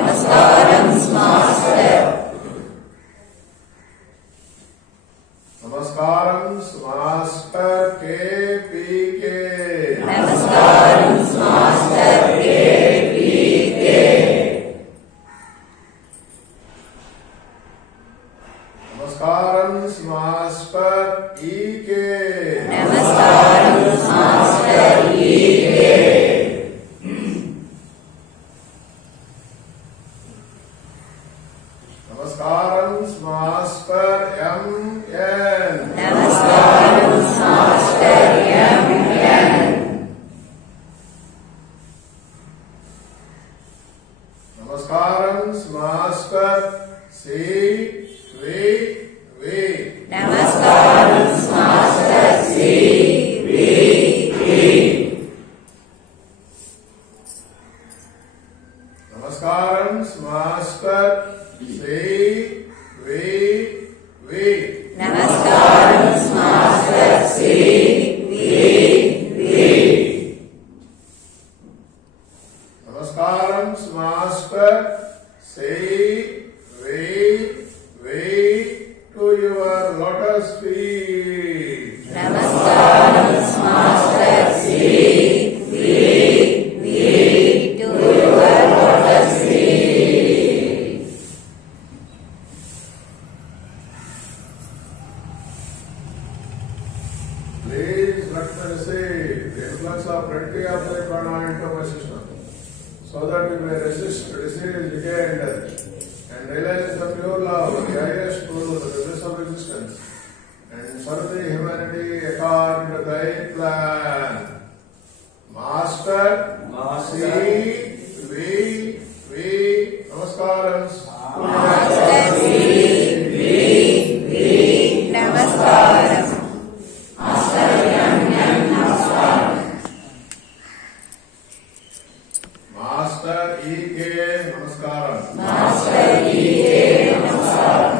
Namaskaram, Master. Namaskaram, Master KPK. Namaskaram, Master KPK. Namaskaram, Master EK. Namaskaram, Master EK. Namaskaram, Master MN. Namaskaram, Master MN. Namaskaram, Master CV. Namaskaram, Master CVV. Namaskaram, Master CVV. Namaskaram, Master CVV. Namaskaram, Master CVV to your lotus feet. Namaskaram, Master CVV to your lotus feet. Please let me receive the influx of plenty of the prana into my system, so that we may resist disease, decay, and death, and realize the pure love, the highest truth, the bliss of existence, and serve the humanity according to thy plan. Master, CVV, Namaskaram. Master CVV, Namaskaram. Master MN, Namaskaram. Master EK, Namaskaram. Master EK, Namaskaram.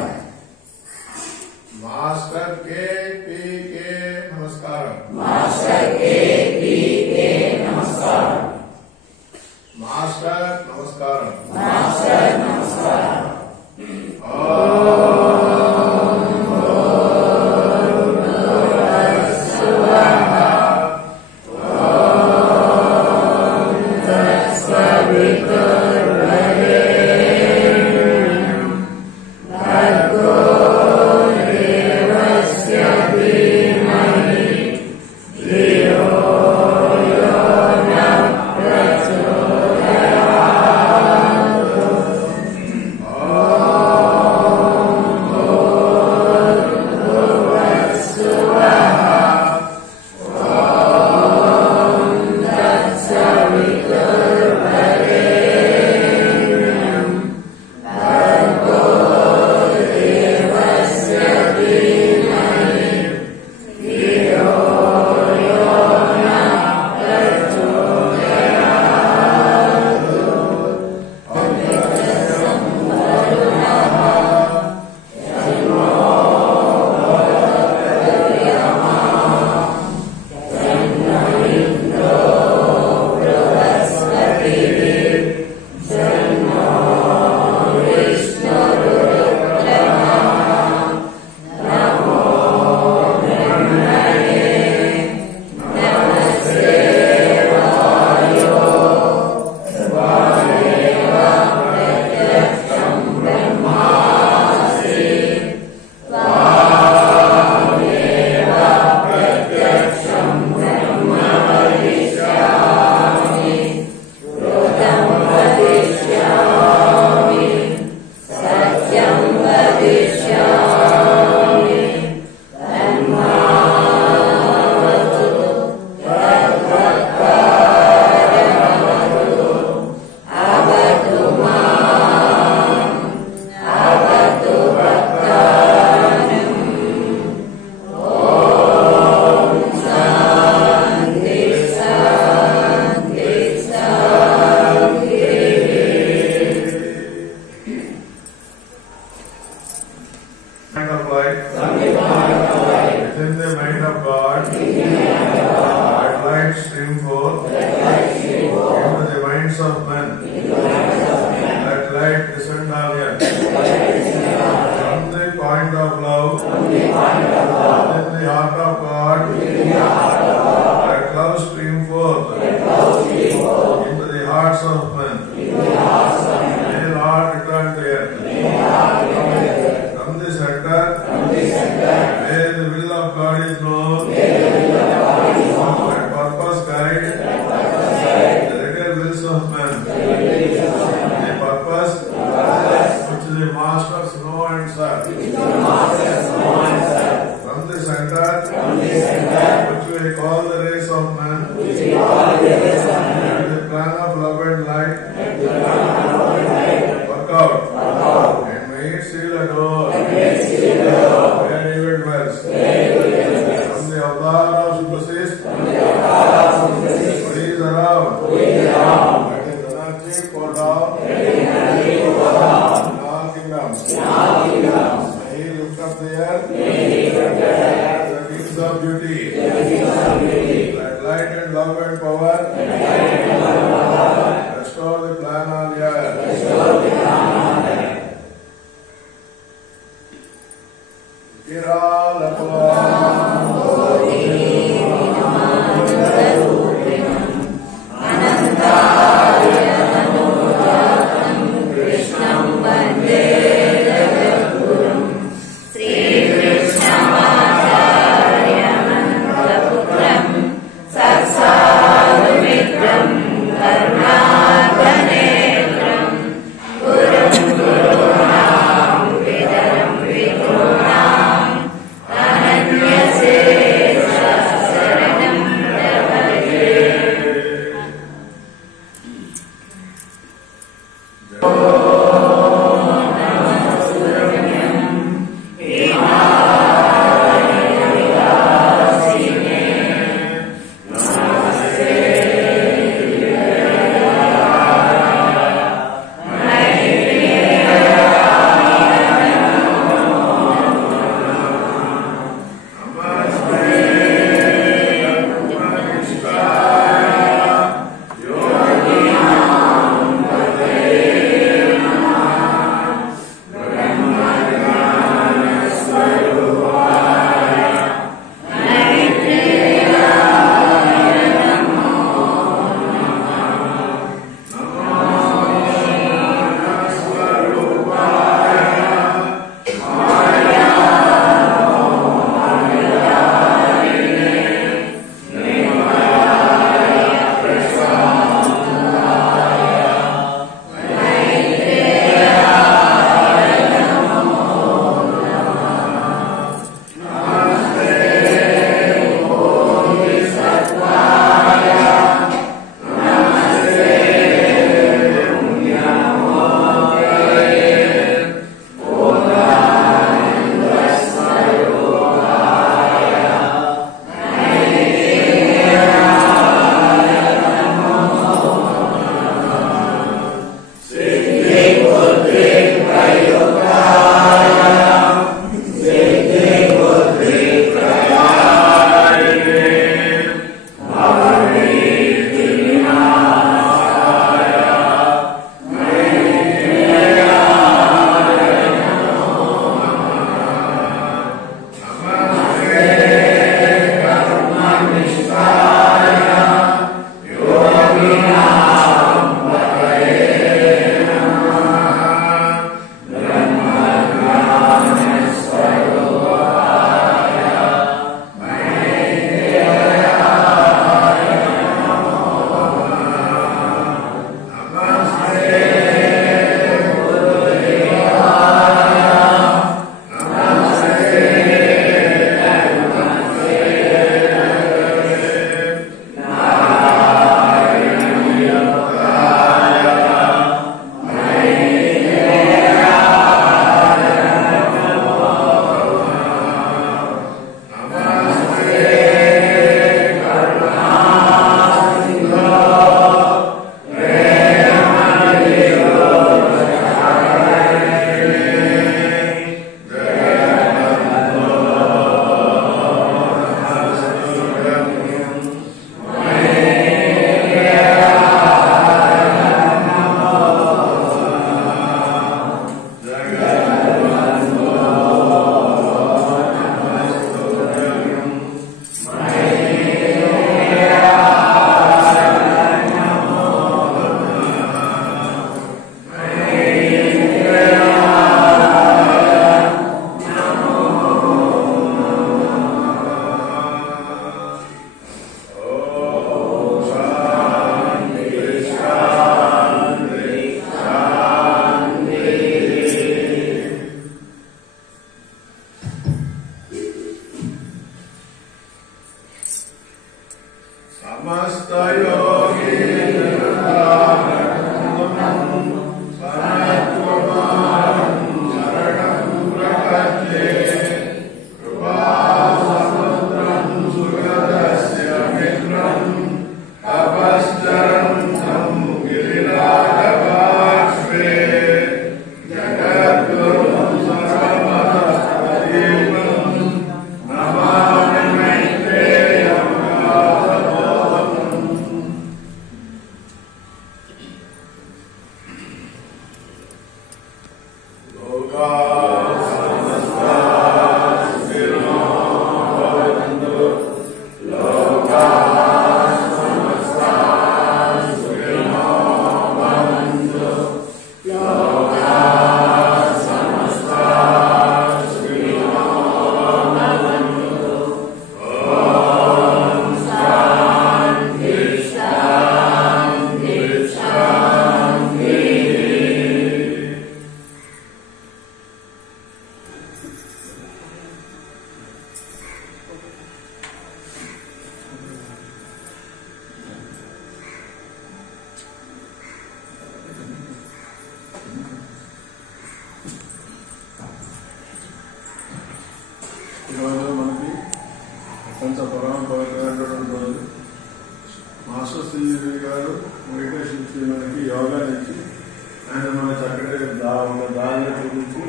Master KPK, Namaskaram. Master KPK, Namaskaram. Master, Namaskaram. Master, Namaskaram. కరుణాకనేత్రం గురు ఈరోజు మనకి ప్రపంచ పరమైనటువంటి రోజు. Master Shri గారు meditation ఇచ్చి మనకి యోగా ఇచ్చి ఆయన మన చక్కటి దారిని చూపించి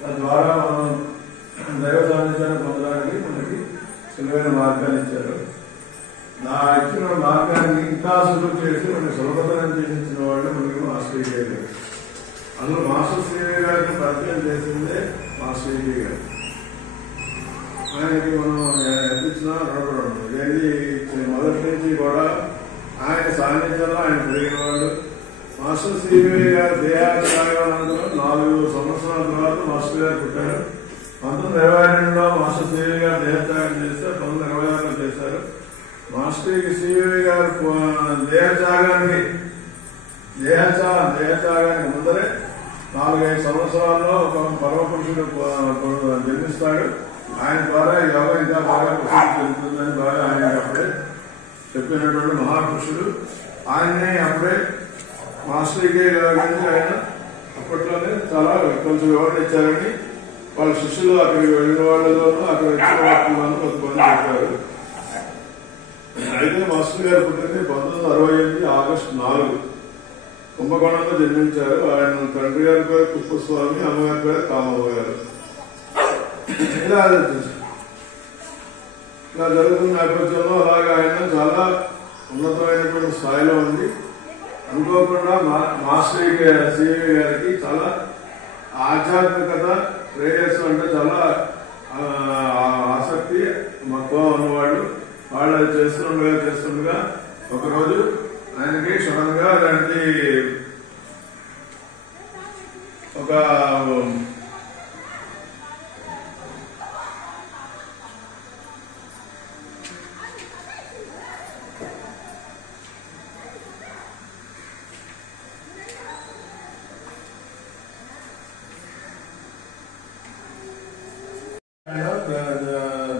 తద్వారా మనం దైవ సాన్నిధ్యాన్ని పొందడానికి మనకి సులువైన మార్గాన్ని ఇచ్చారు. నా ఇచ్చిన మార్గాన్ని ఇంకా సులువు చేసి మనకి సులభతరం చేయించిన వాళ్ళు మనకి మాస్టర్ గారు. అందులో మాస్టర్ శ్రీ గారిని పరిచయం చేసిందే మాస్టర్ శ్రీ గారు. ఆయనకి మనం ఎంతిచ్చినా రుణపడము. ఇదేంటి మొదటి నుంచి కూడా ఆయన సాన్నిధ్యంలో ఆయన పెరిగిన వాళ్ళు. మాస్టర్ శ్రీవి గారు దేహానంతరం 4 సంవత్సరాల తర్వాత మాస్టర్ గారు పుట్టారు. 1922లో మాస్టర్ శ్రీవి గారు దేహత్యాగం చేస్తే 1926లో చేశారు. మాస్టర్ శ్రీవి గారు దేహత్యాగానికి ముందరే 4-5 సంవత్సరాల్లో ఒక పరమ పురుషుడు జన్మిస్తాడు. ఆయన ద్వారా యోగా ఇంకా బాగా ప్రసిద్ధి చెందుతుందని బాగా ఆయన అప్పుడే చెప్పినటువంటి మహాపురుషుడు. ఆయన్ని అప్పుడే మాస్టర్కి గురించి ఆయన అప్పట్లోనే చాలా కొంచెం వివరణ ఇచ్చారని వాళ్ళ శిష్యులు అక్కడికి వెళ్ళిన వాళ్ళలోనూ అక్కడ వచ్చిన వాళ్ళని కొంతమంది చెప్పారు. అయితే మాస్టర్ గారు పుట్టింది 1968 ఆగస్టు 4 కుంభకోణంలో జన్మించారు. ఆయన తండ్రి గారి పేరు పుష్పస్వామి, అమ్మగారి పేరు కామవ్వ గారు. ఇలా జరుగుతున్న నేపథ్యంలో అలాగే ఆయన చాలా ఉన్నతమైనటువంటి స్థాయిలో ఉంది. అనుకోకుండా మాస్టర్ సివి గారికి చాలా ఆధ్యాత్మికత, ప్రేయర్స్ అంటే చాలా ఆసక్తి, మక్కువ ఉన్నవాళ్ళు. వాళ్ళు చేస్తుండగా ఒకరోజు ఆయనకి సడన్ గా అలాంటి ఒక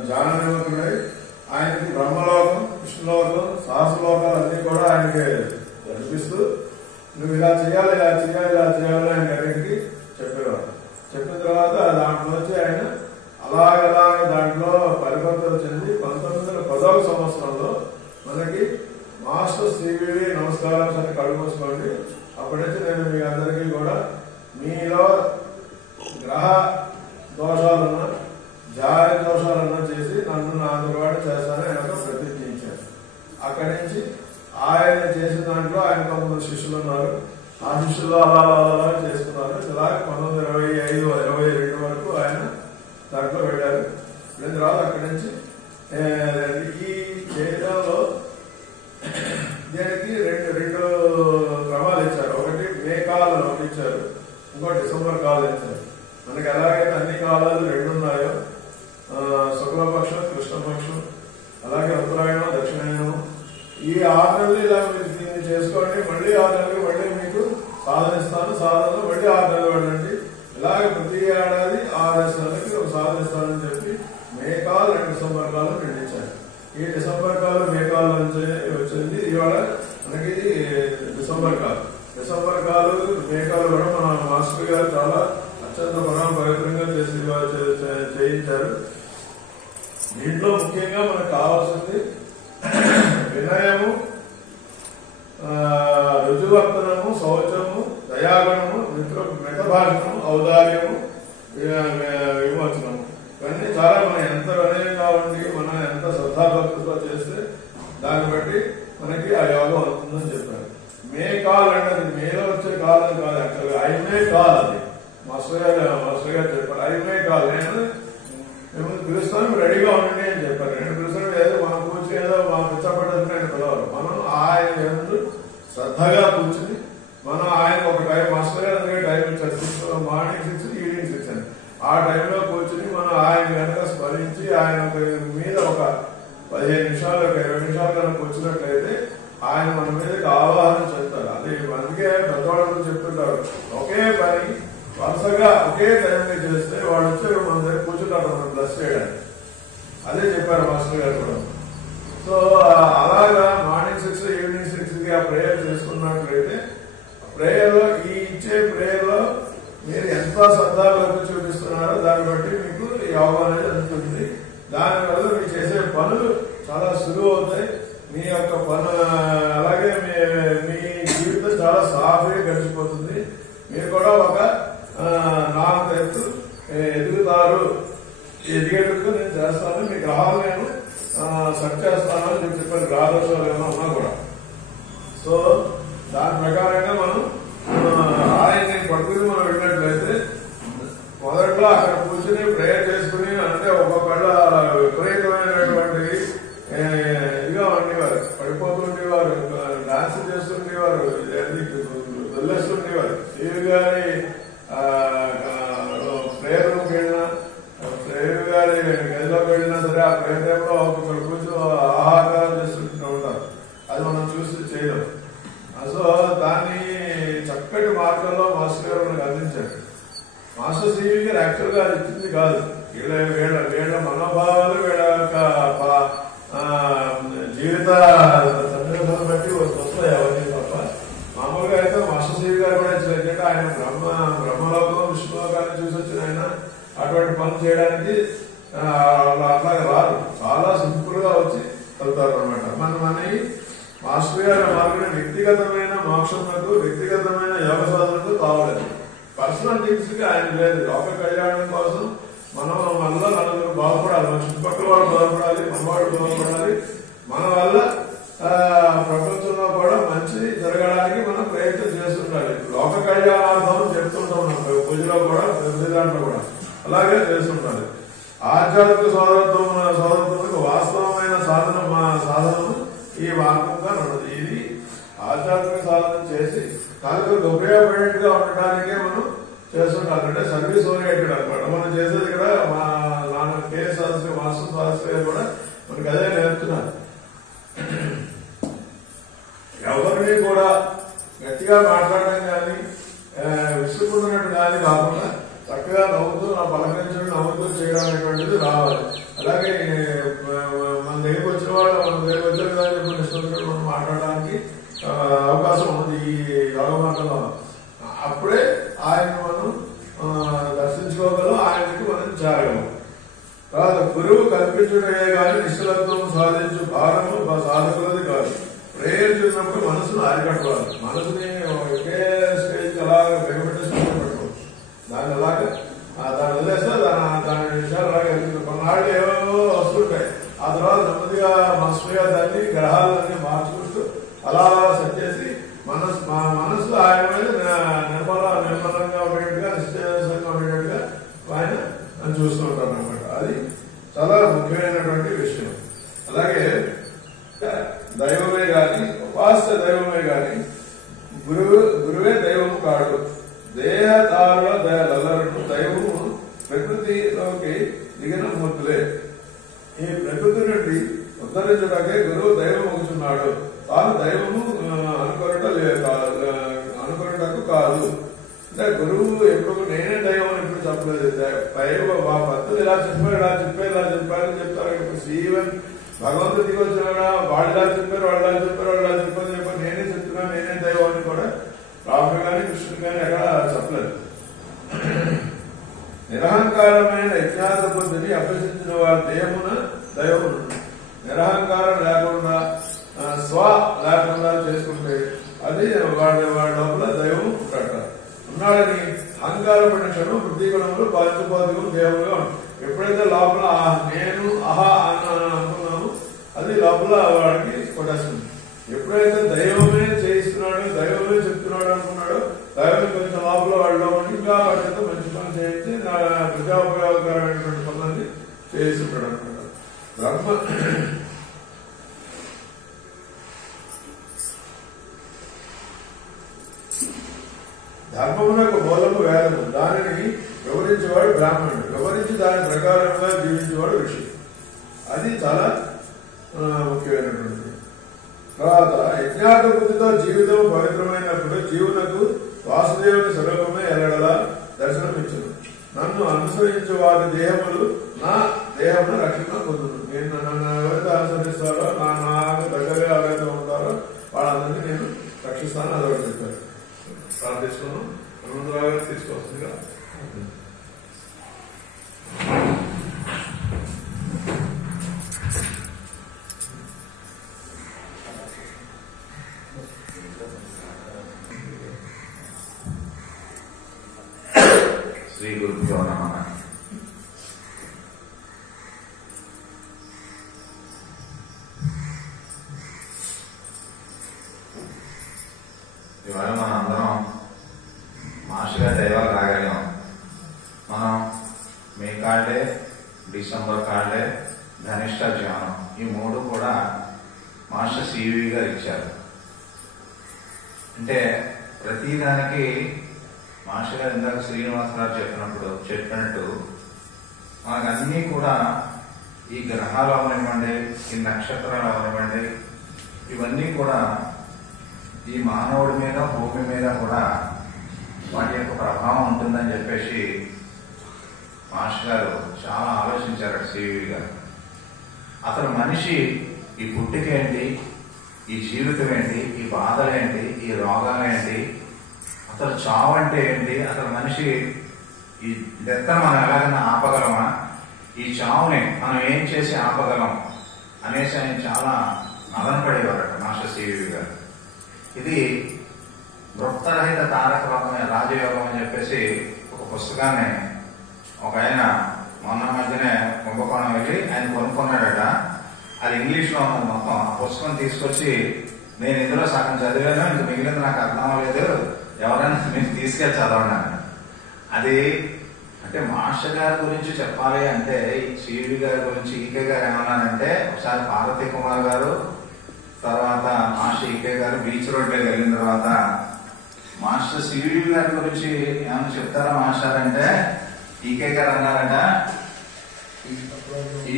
జానవిముఖుడై ఆయనకి బ్రహ్మలోకం, విష్ణులోకం, సహస్రలోకాలు అన్ని కూడా ఆయనకి కనిపిస్తూ నువ్వు ఇలా చేయాలి, ఇలా చేయాలి, ఇలా చేయాలి ఆయన అన్నింటికి చెప్పేవాడు. చెప్పిన తర్వాత దాంట్లో వచ్చి ఆయన అలాగ దాంట్లో పరిపక్వత చెంది 1910వ సంవత్సరంలో మనకి మాస్టర్ శ్రీవి నమస్కారం అని కళ్ళు మూసుకోండి. అప్పటి నుంచి నేను మీ అందరికీ కూడా మీలో గ్రహ దోషాలున్నా, జాయ దోషాలన్నా చేసి నన్ను నా అందుబాటు చేస్తానని ఆయన ప్రతిజ్ఞించారు. అక్కడి నుంచి ఆయన చేసిన దాంట్లో ఆయన కొంతమంది శిష్యులు ఉన్నారు. ఆ శిష్యుల్లో అలా చేసుకున్నారు. ఇలాగే 1925-22 వరకు ఆయన దాంట్లో వెళ్ళారు. వెళ్ళిన తర్వాత అక్కడి నుంచి ఈ చేయడంలో దీనికి రెండు క్రమాలు ఇచ్చారు. ఒకటి మే కాలం ఒకటి ఇచ్చారు, ఇంకోటి డిసెంబర్ కాలం ఇచ్చారు. మనకి ఎలాగైతే అన్ని కాలాలు 2 ఉన్నాయో, శుక్లపక్షం, కృష్ణపక్షం, అలాగే ఉత్తరాయణం, దక్షిణాయనం, ఈ 6 నెలలు ఇలా మీరు దీన్ని చేసుకోండి. మళ్ళీ 6 నెలలు మళ్ళీ మీకు సాధనిస్తాను. సాధనలో మళ్ళీ 6 నెలలు వెళ్ళండి. ఇలాగే ప్రతి ఏడాది 6 నెలలకి ఒక సాధనిస్తానని చెప్పి మే కాలం 2 డిసెంబర్ కాలం రెండించారు. ఈ డిసెంబర్ కాలం మే కాలం వచ్చింది. ఇవాళ మనకి డిసెంబర్ కాలం. డిసెంబర్ కాలం మే కాలం కూడా మన మాస్టర్ గారు చాలా అత్యంత పవిత్రంగా చేయించారు. దీంట్లో ముఖ్యంగా మనకు కావాల్సింది వినయము, రుజువర్తనము, శౌచము, దయాగుణము, మితభాషణము, ఔదార్యము, విమోచనము. ఇవన్నీ చాలా మనం ఎంత వినయంగా ఉండి మనం ఎంత శ్రద్ధాభక్తితో చేస్తే దాన్ని బట్టి మనకి ఆ యోగం అవుతుందని చెప్పారు. మే కాలం అంటే మేలో వచ్చే కాలం కాదు. యాక్చువల్గా 5 మే కాల్, అది మాస్టర్ గారు చెప్పారు. ఐ మే కాల్, నేను మిమ్మల్ని పిలుస్తాను, రెడీగా ఉండండి అని చెప్పారు. నేను పిలుస్తాను ఏదో మనం కూర్చొని ఏదో మా పిచ్చపడ్డది నేను పిలవాలి. మనం ఆయన ఎందుకు శ్రద్ధగా కూర్చుని మనం ఆయన ఒక టైం, మాస్టర్ గారు అందుకే టైం ఇచ్చారు, మార్నింగ్ 6, ఈవినింగ్ 6 అని. ఆ టైంలో కూర్చుని మనం ఆయన కనుక స్మరించి ఆయన మీద ఒక 15 నిమిషాలు 20 నిమిషాలు కనుక కూర్చున్నట్లయితే ఆయన మన మీదకి ఆవాహన చెప్తారు. అది అందుకే పెద్దవాళ్ళు చెప్తుంటారు, ఒకే పని వరుసగా ఒకే టైంలో చేస్తే వాళ్ళు వచ్చి మన దగ్గర కూర్చుంటారు మనం బ్లస్ చేయడానికి. అదే చెప్పారు మాస్టర్ గారు కూడా. సో అలాగా మార్నింగ్ 6, ఈవినింగ్ 6కి ఆ ప్రేయర్ చేసుకున్నట్లయితే ప్రేయర్ లో ఈ ఇచ్చే ప్రేయర్ లో మీరు ఎంత శ్రద్ధాలకు చూపిస్తున్నారో దాన్ని బట్టి మీకు యోగం అనేది అందుతుంది. దానివల్ల మీరు చేసే పనులు చాలా సులువు అవుతాయి. మీ యొక్క పను అలాగే మీ జీవితం చాలా సాఫీగా గడిచిపోతుంది. మీరు కూడా ఒక 4 ఎత్తు ఎదుగుతారు. ఎదిగేటట్టు నేను చేస్తాను, మీ గ్రహాలు నేను సెట్ చేస్తాను అని చెప్పారు. గ్రహదోషాలు ఏమైనా ఉన్నా కూడా. సో దాని ప్రకారంగా మనం ఆయన్ని పట్టుకుని మనం వెళ్ళినట్లయితే మొదట్లో అక్కడ కూర్చుని ప్రేయర్ చేసుకుని అంటే ఒక్కొక్కళ్ళ విపరీతమైనటువంటి ఇదిగా ఉండేవారు, పడిపోతుండేవారు, డాన్స్ చేస్తుండేవారు, వదిలేస్తుండేవారు. దేవి గారి ప్రేయర్ రూమ్కి వెళ్ళినా, దేవి గారి గదిలోకి వెళ్ళినా సరే ఆ ప్రేయర్ టైంలో ఒక్కొక్కరు కూర్చొని ఆహాకారం చేస్తుంటూ ఉంటారు. అది మనం చూసి చేయలేం. సో దాన్ని చక్కటి మార్గంలో మాస్టర్ గారు మనకు అందించారు. మాస్టర్ సివి గారు యాక్చువల్ గా అది ఇచ్చింది కాదు. వీళ్ళ మనోభావాలు, వీళ్ళ యొక్క జీవిత సందర్భాలను బట్టి వస్తాయి అవన్నీ తప్ప మామూలుగా అయితే మాస్టర్ సివి గారు కూడా ఇచ్చినట్టు ఆయన బ్రహ్మలోకం విష్ణులోకాన్ని చూసి వచ్చిన ఆయన అటువంటి పనులు చేయడానికి అట్లాగే రాదు. చాలా సింపుల్ గా వచ్చి వెళ్తారు అనమాట. మన మాస్టర్ గారి మార్గం వ్యక్తిగతమైన మోక్షములకు, వ్యక్తిగతమైన యోగ సాధనకు కావలేదు. పర్సనల్ థింగ్స్ కి ఆయన లేదు. లోక కళ్యాణం కోసం మనం వల్ల నలుగురు బాగుపడాలి, మన చుట్టుపక్కల వాళ్ళు బాగుపడాలి, మన వాళ్ళు బాగుపడాలి, మన వల్ల ప్రపంచంలో కూడా మంచిది జరగడానికి మనం ప్రయత్నం చేస్తుండాలి. లోక కళ్యాణార్థం చెప్తుంటాం పూజలో కూడా, ప్రతి దాంట్లో కూడా అలాగే చేస్తుండాలి. ఆధ్యాత్మిక సోదరత్వకు వాస్తవమైన సాధనము ఈ మార్గంగా నడదు. ఇది ఆధ్యాత్మిక సాధన చేసి నలుగురికి ఉపయోగపడేట్టుగా ఉండడానికే మనం చేస్తుంటాం. అంటే సర్వీస్ ఓరియంటెడ్ అనమాట. మనం చేసేది కూడా మా నాన్న కేఎస్ శాస్త్రి, మాస్టర్ శాస్త్రి గారు కూడా మనకి అదే నేర్పుతున్నారు. ఎవరిని కూడా గట్టిగా మాట్లాడడం కానీ విసుగుతున్నట్టు కానీ కాకుండా చక్కగా నవ్వుతూ పలకరించడం, నవ్వుతూ చేయడం అనేటువంటిది రావాలి. అలాగే మన దగ్గరికి వచ్చిన వాళ్ళు మన దగ్గరికి వచ్చిన కానీ ఇష్టం మనం మాట్లాడడానికి అవకాశం ఉంది ఈ యోగ మార్గంలో. అప్పుడే ఆయన మనం దర్శించుకోగలం, ఆయనకి మనం చేరగలం. తర్వాత గురువు కల్పించడమే కానీ నిశ్చలత్వం సాధించు భారము సాధకులది కాదు. ప్రేయర్ చేసినప్పుడు మనసును ఆరికట్టుకోవాలి. మనసుని ఒకే స్టేజ్ అలాగే బయటపెట్టేసి పెట్టుకోవచ్చు. దాన్ని అలాగే దాన్ని వదిలేస్తే దాని విషయాలు అలాగే కొన్నాళ్ళు ఏవో వస్తుంటాయి. ఆ తర్వాత నెమ్మదిగా మనసుగా దాన్ని గ్రహాలన్నీ మార్చుకుంటూ అలా సెట్ చేసి మా మనసు ఆయన మీద నిర్మలంగా ఉండేట్టుగా, నిశ్చయంగా ఉండేట్టుగా ఆయన చూస్తూ ఉంటారు అనమాట. అది చాలా ముఖ్యమైనటువంటి విషయం. అలాగే దైవమే గాని, ఉపాస్య దైవమే గాని గురువే దైవము కాడు. దేహదారుల దయలల్లరను దైవము ప్రకృతిలోకి దిగిన మూర్తులే. ఈ ప్రకృతి నుండి ఉద్ధరించడాకే గురువు దైవం అవుతున్నాడు. తాను దైవము అనుకొనటకు కాదు. అంటే గురువు ఎప్పుడు నేనే దైవం అని ఎప్పుడు చెప్పలేదు. దైవం మా భక్తులు ఇలా చెప్పారని చెప్తారు. ఇప్పుడు శ్రీవన్ భగవంతుడు దిగి వచ్చినా వాళ్ళు ఇలా చెప్పారు నేనే చెప్తున్నా, నేనే దైవం అని కూడా రాముడు కానీ కృష్ణుడు కానీ ఎక్కడ చెప్పలేదు. నిరహంకారమైన యజ్ఞాత బుద్ధిని అభ్యసించిన వారి దేహమున దైవమును నిరహంకారం లేకుండా స్వ లేకుండా చేసుకుంటే అది వాడి లోపల దైవం ఉన్నాడని అహంకారపడిన క్షణం వృద్ధి గుణములు పాతిపాదికం దేవుడుగా ఉంటుంది. ఎప్పుడైతే లోపల నేను అహా అనుకున్నాము అది లోపల వాడికి కొట్టేస్తుంది. ఎప్పుడైతే దైవమే చేయిస్తున్నాడు, దైవమే చెప్తున్నాడు అనుకున్నాడో దైవం కొంచెం లోపల వాడి ధర్మమునకు మూలము వేదము, దానిని వివరించేవాడు బ్రాహ్మణుడు, వివరించి దాని ప్రకారంగా జీవించేవాడు ఋషి. అది చాలా ముఖ్యమైనటువంటిది. తర్వాత యజ్ఞార్థ బుద్ధితో జీవితం పవిత్రమైనప్పుడు జీవునకు వాసుదేవుని స్వరూపమే ఎల్లడలా దర్శనమిచ్చును. నన్ను అనుసరించే వారి దేహములు నా దేహమును రక్షణ పొందును. నేను నన్ను ఎవరైతే అనుసరిస్తారో, నాకు దగ్గరగా ఎవరైతే ఉంటారో వాళ్ళందరినీ నేను రక్షిస్తాను. అదొకటి చెప్పారు. ప్రార్థిస్తున్నాను. హనుమంతరావు తీసుకొస్తుందిగా. శ్రీ గురుభ్యో నమః. ఇవాళ మనం అందరం మాస్టర్గా దైవాలు రాగలిగాం. మనం మే కార్డే, డిసెంబర్ కార్డే, ధనిష్ట జ్ఞానం ఈ మూడు కూడా మాస్టర్ సివి గారు ఇచ్చారు. అంటే ప్రతిదానికి మాస్టర్ గారు ఇందాక శ్రీనివాసరావు చెప్పినట్టు మనకన్నీ కూడా ఈ గ్రహాలు అవనివ్వండి, ఈ నక్షత్రాలు అవనివ్వండి, ఇవన్నీ కూడా ఈ మానవుడి మీద, భూమి మీద కూడా వాటి యొక్క ప్రభావం ఉంటుందని చెప్పేసి మాస్టర్ గారు చాలా ఆలోచించారు. సివి గారు అసలు మనిషి ఈ పుట్టుకేంటి, ఈ జీవితం ఏంటి, ఈ బాధలేంటి, ఈ రోగాలేంటి, అసలు చావు అంటే ఏంటి, అసలు మనిషి ఈ డెత్ను మనం ఎలాగైనా ఆపగలమా, ఈ చావుని మనం ఏం చేసి ఆపగలం అనేసి ఆయన చాలా మదనపడేవారట మాస్టర్ సివి గారు. ఇది వృత్తరహిత తారక రాజయోగం అని చెప్పేసి ఒక పుస్తకాన్ని ఒక ఆయన మొన్న మధ్యనే కుంభకోణం వెళ్ళి ఆయన కొనుక్కున్నాడట. అది ఇంగ్లీష్ లో ఉన్నది మొత్తం. ఆ పుస్తకం తీసుకొచ్చి నేను ఇందులో సగం చదివాను, ఇంక మిగిలింది నాకు అర్థం అవ్వలేదు, ఎవరైనా మీరు తీసుకెళ్ళి చదవండి. అది అంటే మాస్టర్ గారి గురించి చెప్పాలి అంటే సివి గారి గురించి ఈకే గారు ఏమన్నారంటే, ఒకసారి పార్వతీ కుమార్ గారు తర్వాత మాస్టర్ ఈకే గారు బీచ్ రోడ్లో వెళ్ళిన తర్వాత మాస్టర్ సివి గారి గురించి ఏమన్నా చెప్తారా మాస్టర్ అంటే ఈకే గారు అన్నారంట, ఈ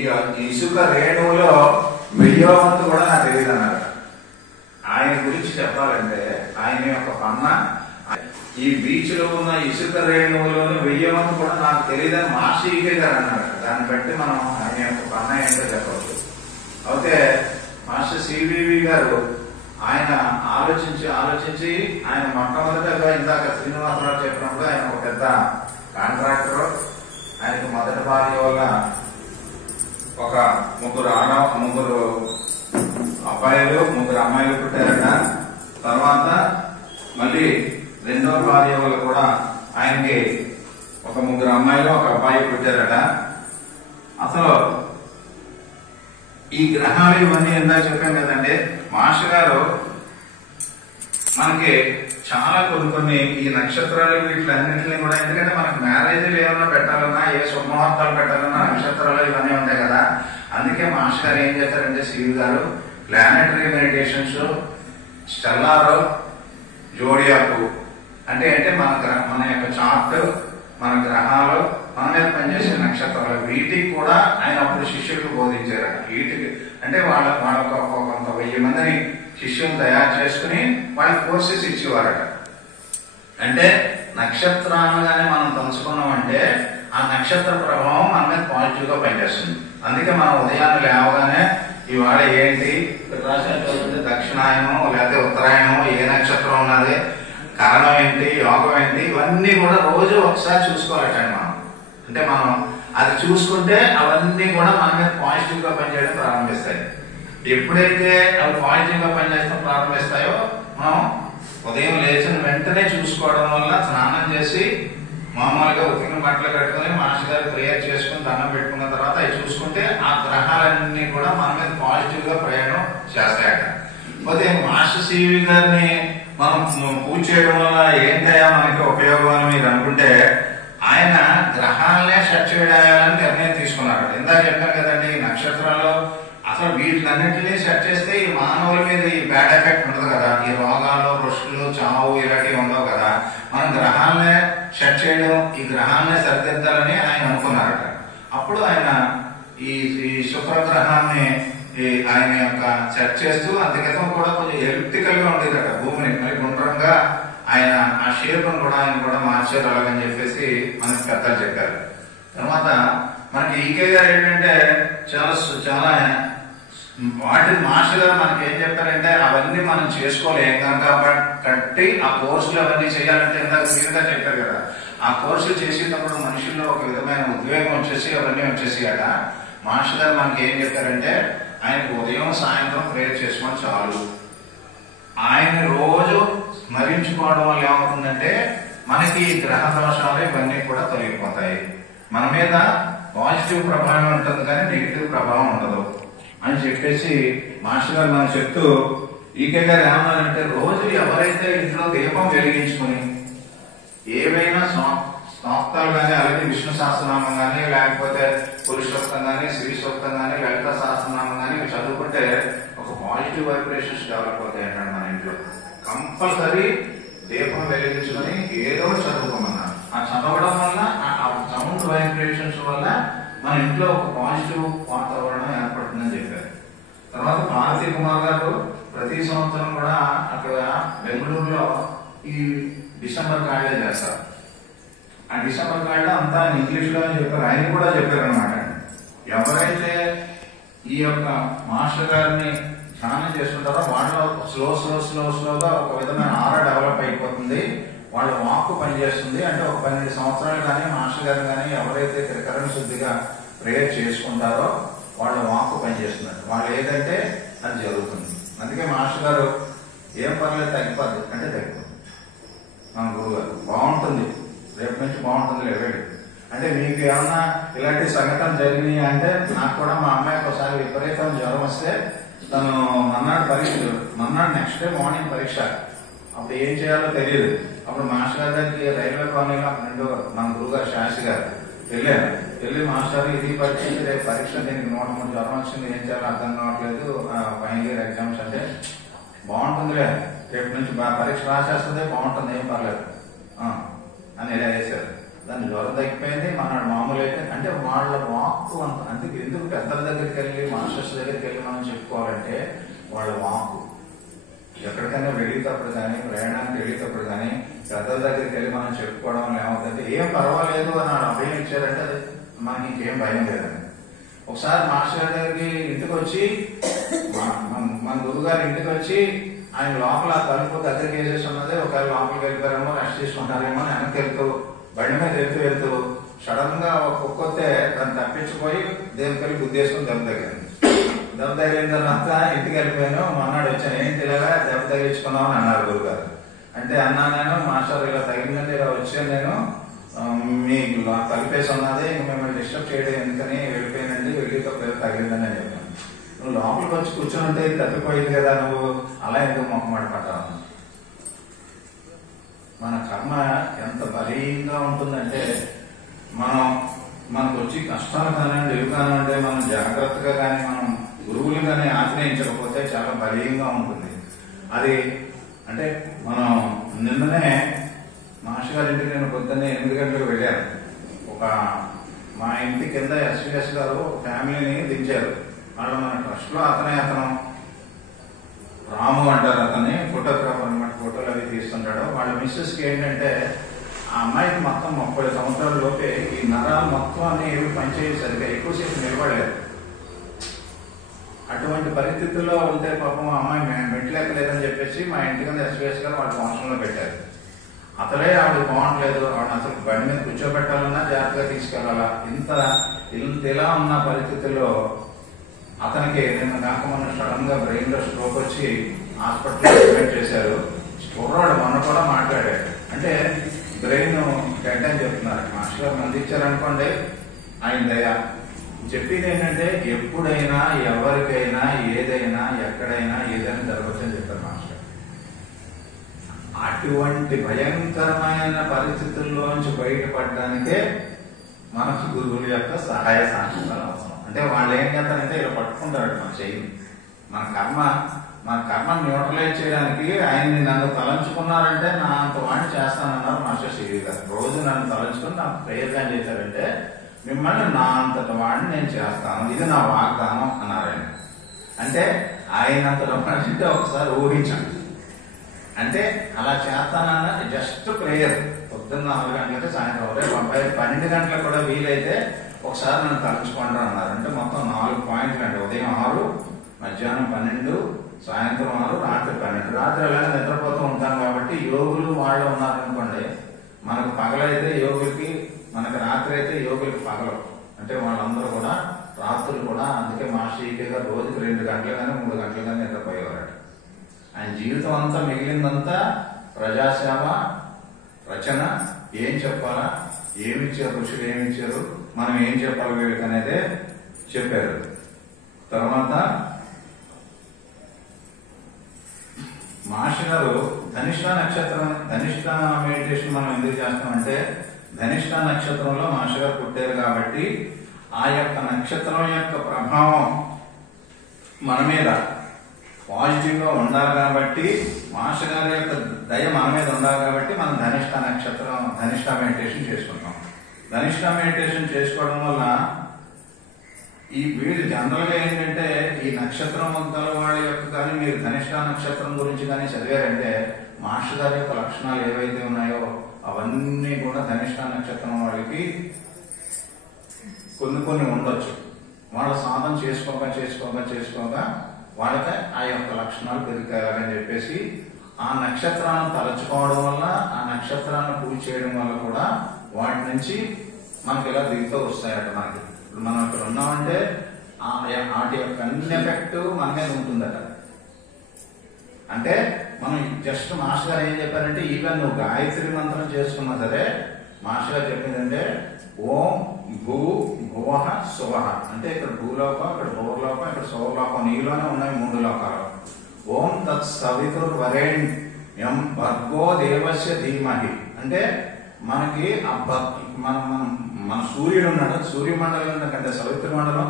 ఇసుక రేణువులో 1000వ వంతు కూడా నాకు తెలియదు అన్నారు. ఆయన గురించి చెప్పాలంటే ఆయన యొక్క పన్న ఈ బీచ్ లో ఉన్న ఇసుక రేణువులోని 1000వ వంతు కూడా నాకు తెలియదని మాస్టర్ ఈకే గారు అన్నారు. దాన్ని బట్టి మనం ఆయన యొక్క పన్న ఏంటో చెప్పవచ్చు. అయితే మాస్టర్ సివి గారు ఆయన ఆలోచించి ఆయన మొట్టమొదటిగా ఇందాక శ్రీనివాసరావు చెప్పినప్పుడు ఆయన ఒక పెద్ద కాంట్రాక్టర్. ఆయనకు మొదటి భార్య వల్ల ఒక ముగ్గురు అబ్బాయిలు 3 అమ్మాయిలు పుట్టారట. తర్వాత మళ్ళీ రెండో భార్య వల్ల కూడా ఆయనకి ఒక 3 అమ్మాయిలు 1 అబ్బాయి పుట్టారట. అసలు ఈ గ్రహాలు ఇవన్నీ ఎందా చెప్పాం కదండి. మాస్టర్ గారు మనకి చాలా కొన్ని ఈ నక్షత్రాలు వీటిలన్నింటినీ కూడా, ఎందుకంటే మనకు మ్యారేజ్లు ఏమన్నా పెట్టాలన్నా, ఏ శుభముహూర్తాలు పెట్టాలన్నా నక్షత్రాలు ఇవన్నీ ఉంటాయి కదా. అందుకే మాస్టర్ గారు ఏం చేశారంటే సివి గారు ప్లానెటరీ మెడిటేషన్స్, స్టెల్లార్, జోడియాకు అంటే మన యొక్క చార్ట్, మన గ్రహాలు, మన మీద పనిచేసే నక్షత్రాలు, వీటికి కూడా ఆయన అప్పుడు శిష్యులకు బోధించారు. వీటికి అంటే వాళ్ళకు కొంత 1000 మందిని శిష్యులు తయారు చేసుకుని వాళ్ళకి కోర్సెస్ ఇచ్చేవారట. అంటే నక్షత్రాలుగానే మనం తలుచుకున్నామంటే ఆ నక్షత్ర ప్రభావం మన మీద పాజిటివ్ గా పనిచేస్తుంది. అందుకే మనం ఉదయాన్నే లేవగానే ఇవాళ ఏంటి రాసినటువంటి దక్షిణాయనం లేకపోతే ఉత్తరాయణం, ఏ నక్షత్రం ఉన్నది, కారణం ఏంటి, యోగం ఏంటి, ఇవన్నీ కూడా రోజు ఒకసారి చూసుకోవాలటండి మనం. అంటే మనం అది చూసుకుంటే అవన్నీ కూడా మన మీద పాజిటివ్ గా పనిచేయడం ప్రారంభిస్తాయి. ఎప్పుడైతే అవి పాజిటివ్ గా పనిచేయడం ప్రారంభిస్తాయో మనం ఉదయం లేచిన వెంటనే చూసుకోవడం వల్ల స్నానం చేసి మామూలుగా ఉతికిన బట్టలు కట్టుకుని మాస్టర్ గారు ప్రేయర్ చేసుకుని దండం పెట్టుకున్న తర్వాత అవి చూసుకుంటే ఆ గ్రహాలన్నీ కూడా మన మీద పాజిటివ్ గా ప్రయాణం చేస్తాయట. పోతే మాస్టర్ సివి గారిని మనం పూజ చేయడం వల్ల ఏంటయ్యా మనకి ఉపయోగం అని మీరు అనుకుంటే, ఆయన గ్రహాలనే సెట్ చేయాలని నిర్ణయం తీసుకున్నారు. ఇందాక చెప్పాను కదండి, నక్షత్రాలు అసలు వీటిలన్నింటినీ సెట్ చేస్తే ఈ మానవుల మీద ఈ బ్యాడ్ ఎఫెక్ట్ ఉండదు కదా, ఈ రోగాలు, రుష్టులు, చావు ఇలాంటివి ఉండవు కదా. మనం గ్రహాలనే సెట్ చేయడం, ఈ గ్రహాలనే సరిదిద్దాలని ఆయన అనుకున్నారట. అప్పుడు ఆయన ఈ శుక్రగ్రహాన్ని ఆయన యొక్క సెట్ చేస్తూ, అందుకేతం కూడా కొంచెం ఎలిప్టికల్ గా ఉండేదట భూమిని, మరి గుండ్రంగా ఆయన ఆ షేప్ను కూడా ఆయన కూడా మార్చారు అలాగని చెప్పేసి మనకి పెద్దలు చెప్పారు. తర్వాత మనకి ఈకే గారు ఏంటంటే చాలా వాటిని మాస్టర్ గారు మనకి ఏం చెప్పారంటే అవన్నీ మనం చేసుకోలేం కనుక కట్టి ఆ కోర్సులు అవన్నీ చేయాలంటే ఇందాక క్లియర్గా చెప్పారు కదా, ఆ కోర్సులు చేసేటప్పుడు మనుషుల్లో ఒక విధమైన ఉద్వేగం వచ్చేసి అవన్నీ వచ్చేసియాట. మాస్టర్ గారు మనకి ఏం చెప్పారంటే ఆయనకు ఉదయం సాయంత్రం ప్రేయర్ చేసుకొని చాలు. ఆయన రోజు స్మరించుకోవడం వల్ల ఏమవుతుందంటే మనకి గ్రహ దోషాలు ఇవన్నీ కూడా తొలగిపోతాయి. మన మీద పాజిటివ్ ప్రభావం ఉంటుంది కానీ నెగిటివ్ ప్రభావం ఉండదు అని చెప్పేసి మాస్టర్ గారు మనం చెప్తూ, ఈకే గారు ఏమన్నారంటే రోజు ఎవరైతే ఇంట్లో దీపం వెలిగించుకుని ఏవైనా స్తోత్రాలు కానీ, అలాగే విష్ణు సహస్రనామం కానీ, లేకపోతే పురుషోక్తం కానీ, శ్రీ సూక్తం కానీ, లలిత సహస్రనామం కానీ ఇవి చదువుకుంటే ఒక పాజిటివ్ వైబ్రేషన్స్ డెవలప్ అవుతాయి అంటాడు మన ఇంట్లో. కంపల్సరీ దీపం వెలిగించుకొని ఏదో చదువుకోమన్నారు. ఆ చదవడం వల్ల ఆ సౌండ్ వైబ్రేషన్స్ వల్ల మన ఇంట్లో ఒక పాజిటివ్ వాతావరణం ఏర్పడుతుందని చెప్పారు. తర్వాత భారతీ కుమార్ గారు ప్రతి సంవత్సరం కూడా అక్కడ బెంగళూరులో ఈ డిసెంబర్ కాళ్ళే చేస్తారు. ఆ డిసెంబర్ కాళ్ళ అంతా ఇంగ్లీష్ లో చెప్పారు, ఆయన కూడా చెప్పారు అనమాట. ఎవరైతే ఈ యొక్క మాస్టర్ గారిని ధ్యానం చేస్తుంటారో వాళ్ళలో స్లోగా ఒక విధమైన ఆరా డెవలప్ అయిపోతుంది, వాళ్ళ వాక్కు పనిచేస్తుంది. అంటే ఒక 12 సంవత్సరాలు కానీ మాస్టర్ గారు కానీ ఎవరైతే త్రికరణ శుద్ధిగా ప్రేయర్ చేసుకుంటారో వాళ్ళ వాక్కు పనిచేస్తున్నారు, వాళ్ళు ఏదంటే అది జరుగుతుంది. అందుకే మాస్టర్ గారు ఏం పర్లేదు తగ్గిపోద్ది అంటే తగ్గిపోతుంది. మన గురువు గారు బాగుంటుంది, రేపు నుంచి బాగుంటుంది లేవేడు అంటే మీకు ఏమన్నా ఇలాంటి సంఘటన జరిగినాయి అంటే, నాకు కూడా మా అమ్మాయికి ఒకసారి విపరీతం జ్వరం వస్తే తను మన్నాడు నెక్స్ట్ డే మార్నింగ్ పరీక్ష, అప్పుడు ఏం చేయాలో తెలియదు. అప్పుడు మాస్టర్ గారి దగ్గరికి రైల్వే కాలనీలో ఫ్రెండ్ మన గురువు గారు శాస్త్రి గారు వెళ్ళి మాస్టర్ ఇది పరీక్ష దీనికి 103 జ్వరం వచ్చింది, ఏం చేయాలో అర్థం కావట్లేదు, ఫైనల్ ఇయర్ ఎగ్జామ్స్ అంటే బాగుంటుందిలే రేపు నుంచి పరీక్ష రాసేస్తుంది బాగుంటుంది ఏం పర్లేదు అని ఇలా వేశారు. దాని జ్వరం తగ్గిపోయింది, మన మామూలు అయితే అంటే వాళ్ళ వాక్కు అంత. అందుకే ఎందుకు పెద్దల దగ్గరికి వెళ్ళి మాస్టర్స్ దగ్గరికి వెళ్ళి మనం చెప్పుకోవాలంటే వాళ్ళ వాక్కు ఎక్కడికైనా వెళ్ళేటప్పుడు కానీ, ప్రయాణానికి వెళ్ళేటప్పుడు కానీ పెద్దల దగ్గరికి వెళ్ళి మనం చెప్పుకోవడం వల్ల ఏమవుతుంది, ఏం పర్వాలేదు అని అభయం ఇచ్చారంటే అది మనకి ఇంకేం భయం లేదండి. ఒకసారి మాస్టర్ దగ్గరికి ఇంటికి వచ్చి మన గురుగారి ఇంటికి వచ్చి ఆయన లోపల తలుపు దగ్గరికి వేసేసి ఉన్నది, ఒకవేళ లోపలికి వెళ్ళిపోయారేమో రెస్ట్ తీసుకుంటారేమో అని వెనక్కి వెళ్తూ బండి మీద వెళ్తూ సడన్ గా ఒక కుక్క వస్తే దాన్ని తప్పించిపోయి దేవునికి వెళ్ళి గుద్దేసుకుని దెబ్బ తగిలిన తర్వాత ఇంటికి వెళ్ళిపోయాను. మొన్నాడు వచ్చాను, ఏం తెలియగా దెబ్బ తగిలించుకున్నావు అని అన్నారు గురుగారు. అంటే అన్నా నేను మాస్టర్ ఇలా తగిలిందంటే ఇలా వచ్చాను నేను, మీకు తలిపేసి ఉన్నది మిమ్మల్ని డిస్టర్బ్ చేయడం ఎందుకని వెళ్ళిపోయినండి, వెళ్ళేటప్పుడు తగిలిందని అని చెప్పాను. నువ్వు లోపలికి వచ్చి కూర్చొని ఇది తప్పిపోయింది కదా, నువ్వు అలా ఎందుకు మొక్కమాట పడ్డావు. మన కర్మ ఎంత బలీయంగా ఉంటుందంటే మనకు వచ్చి కష్టాలు కానివ్వండి ఇవి కానివ్వండి మనం జాగ్రత్తగా కానీ మనం గురువులు కానీ ఆశ్రయించకపోతే చాలా బలీయంగా ఉంటుంది అది. అంటే మనం నిన్ననే మాస్టర్ గారి ఇంటికి నేను పొద్దున్నే 8 గంటలకు వెళ్ళాను. మా ఇంటి కింద ఎస్విఎస్ గారు ఫ్యామిలీని దించారు. వాళ్ళు మన ట్రస్ట్ లో అతను రాము అంటారు, అతన్ని ఫోటోగ్రాఫర్ అనమాట, ఫోటోలు అవి తీస్తుంటాడు. వాళ్ళ మిస్సెస్ కి ఏంటంటే ఆ అమ్మాయికి మొత్తం 30 సంవత్సరాల లోపే ఈ నరాలు మొత్తం అన్ని ఏమి పనిచేసేసరిగా ఎక్కువసేపు నిలబడలేదు. అటువంటి పరిస్థితుల్లో ఉంటే పాపం అమ్మాయి మెట్లెక్కలేదని చెప్పేసి మా ఇంటి కింద ఎస్విఎస్ గారు వాళ్ళ ఫంక్షన్ లో పెట్టారు. అతలే ఆవిడ బాగుండలేదు, ఆవిడ అసలు బండి మీద కూర్చోబెట్టాలన్నా జాగ్రత్తగా తీసుకెళ్లాలా, ఇలా ఉన్న పరిస్థితుల్లో అతనికి నిన్న కాక మొన్న సడన్ గా బ్రెయిన్ లో స్ట్రోక్ వచ్చి హాస్పిటల్లో అడ్మిట్ చేశారు. కుర్రాడు మొన్న కూడా మాట్లాడాడు. అంటే బ్రెయిన్ డెడ్ అని చెప్తున్నారు. మాస్టర్ గారు మంది ఇచ్చారనుకోండి ఆయన దయ. చెప్పింది ఏంటంటే ఎప్పుడైనా ఎవరికైనా ఏదైనా ఎక్కడైనా ఏదైనా జరగవచ్చని చెప్పారు మాస్టర్. అటువంటి భయంకరమైన పరిస్థితుల్లోంచి బయటపడడానికే మనకు గురువుల యొక్క సహాయ సాంకేతాలు అవసరం. అంటే వాళ్ళు ఏం చేస్తారంటే ఇలా పట్టుకుంటారట మన చెయ్యి. మన కర్మ న్యూట్రలైజ్ చేయడానికి ఆయన్ని నన్ను తలంచుకున్నారంటే నా అంత వాడిని చేస్తానన్నారు మాస్టర్ శ్రీ గారు. రోజు నన్ను తలంచుకుని నాకు ప్రేయర్ ఏం చేశారంటే మిమ్మల్ని నా అంతటి వాడిని నేను చేస్తాను, ఇది నా వాగ్దానం అన్నారు ఆయన. అంటే ఆయన అంతటి వాడిని ఒకసారి ఊహించండి. అంటే అలా చేస్తానన్న జస్ట్ ప్రేయర్ పొద్దున్న 4 గంటలకి సాయంత్రం 12 గంటలకు కూడా వీలైతే ఒకసారి నన్ను తలుచుకోండి అన్నారు. అంటే మొత్తం 4 పాయింట్లు అండి. ఉదయం 6, మధ్యాహ్నం 12, సాయంత్రం 6, రాత్రి 12. రాత్రి అలాగే నిద్రపోతూ ఉంటాం కాబట్టి యోగులు వాళ్ళు ఉన్నారనుకోండి, మనకు పగలైతే యోగులకి, మనకు రాత్రి అయితే యోగులకి పగలు. అంటే వాళ్ళందరూ కూడా రాత్రులు కూడా. అందుకే మాస్టర్ గారు రోజుకి 2 గంటలు కానీ 3 గంటలు కానీ నిద్రపోయేవారట. ఆయన జీవితం అంతా మిగిలిందంతా ప్రజాసేవ, రచన, ఏం చెప్పాలా, ఏమిచ్చారు ఋషులు, ఏమిచ్చారు, మనం ఏం చెప్పాలి వీళ్ళకి అనేదే చెప్పారు. తర్వాత మాస్టర్ గారు ధనిష్ట నక్షత్రం, ధనిష్ట మెడిటేషన్ మనం ఎందుకు చేస్తామంటే ధనిష్ట నక్షత్రంలో మాస్టర్ గారు పుట్టారు కాబట్టి ఆ యొక్క నక్షత్రం యొక్క ప్రభావం మన మీద పాజిటివ్ గా ఉండాలి కాబట్టి, మాస్టర్ గారి యొక్క దయ మన మీద ఉండాలి కాబట్టి మనం ధనిష్ట నక్షత్రం, ధనిష్ట మెడిటేషన్ చేసుకుంటాం. ధనిష్ట మెడిటేషన్ చేసుకోవడం వల్ల ఈ వీళ్ళు జనరల్ గా ఏంటంటే ఈ నక్షత్రం గల వాళ్ళ యొక్క కానీ మీరు ధనిష్ట నక్షత్రం గురించి కానీ చదివారంటే మాస్టర్ గారి యొక్క లక్షణాలు ఏవైతే ఉన్నాయో అవన్నీ కూడా ధనిష్ట నక్షత్రం వాళ్ళకి కొన్ని ఉండొచ్చు. వాళ్ళ సాధన చేసుకోగా వాళ్ళకి ఆ యొక్క లక్షణాలు పెరుగుతాయని చెప్పేసి ఆ నక్షత్రాలను తలచుకోవడం వల్ల, ఆ నక్షత్రాలను పూజ చేయడం వల్ల కూడా వాటి నుంచి మనకి ఇలా దిగుతూ వస్తాయట. మనకి ఇప్పుడు మనం ఇక్కడ ఉన్నామంటే వాటి యొక్క అన్ని ఎఫెక్ట్ మన మీద ఉంటుందట. అంటే మనం జస్ట్ మాస్టర్ గారు ఏం చెప్పారంటే ఈవెన్ నువ్వు గాయత్రి మంత్రం చేసుకున్నా సరే మాస్టర్ గారు చెప్పిందంటే ఓం భూ భువః శువః. అంటే ఇక్కడ భూలోకం, ఇక్కడ భూలోకం, ఇక్కడ శువలోకం, నీలోనే ఉన్నాయి 3 లోకాలు. ఓం తత్ సవితుర్వరేణ్యం భర్గో దేవస్య ధీమహి. అంటే మనకి మన సూర్యుడు ఉన్నాడు, సూర్యమండలం కంటే సవిత్ర మండలం,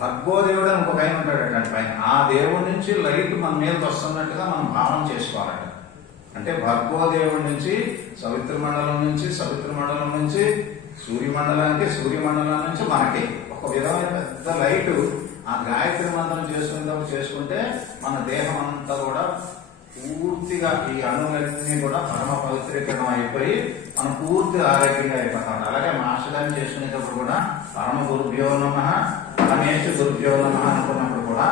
భర్గో దేవుడు అని ఒక ఆయన ఉంటాడు అంటే పైన. ఆ దేవుడి నుంచి లైట్ మన మీదకి వస్తున్నట్టుగా మనం భావన చేసుకోవాలంట. అంటే భర్గో దేవుడి నుంచి సవిత్ర మండలం నుంచి సూర్యమండలానికి, సూర్యమండలం నుంచి మనకి ఒక విధమైన పెద్ద లైట్ ఆ గాయత్రి మంత్రం చేసుకుంటే మన దేహం అంతా కూడా పూర్తిగా ఈ అణువులన్నీ కూడా పరమ పవిత్రీకరణ అయిపోయి మనం పూర్తిగా ఆరోగ్యంగా అయిపోతాం. అలాగే మాస్టర్ గారిని చేసుకునేటప్పుడు కూడా పరమ గురుభ్యో నమః, పరమేశ్వర గురుభ్యో నమః అనుకున్నప్పుడు కూడా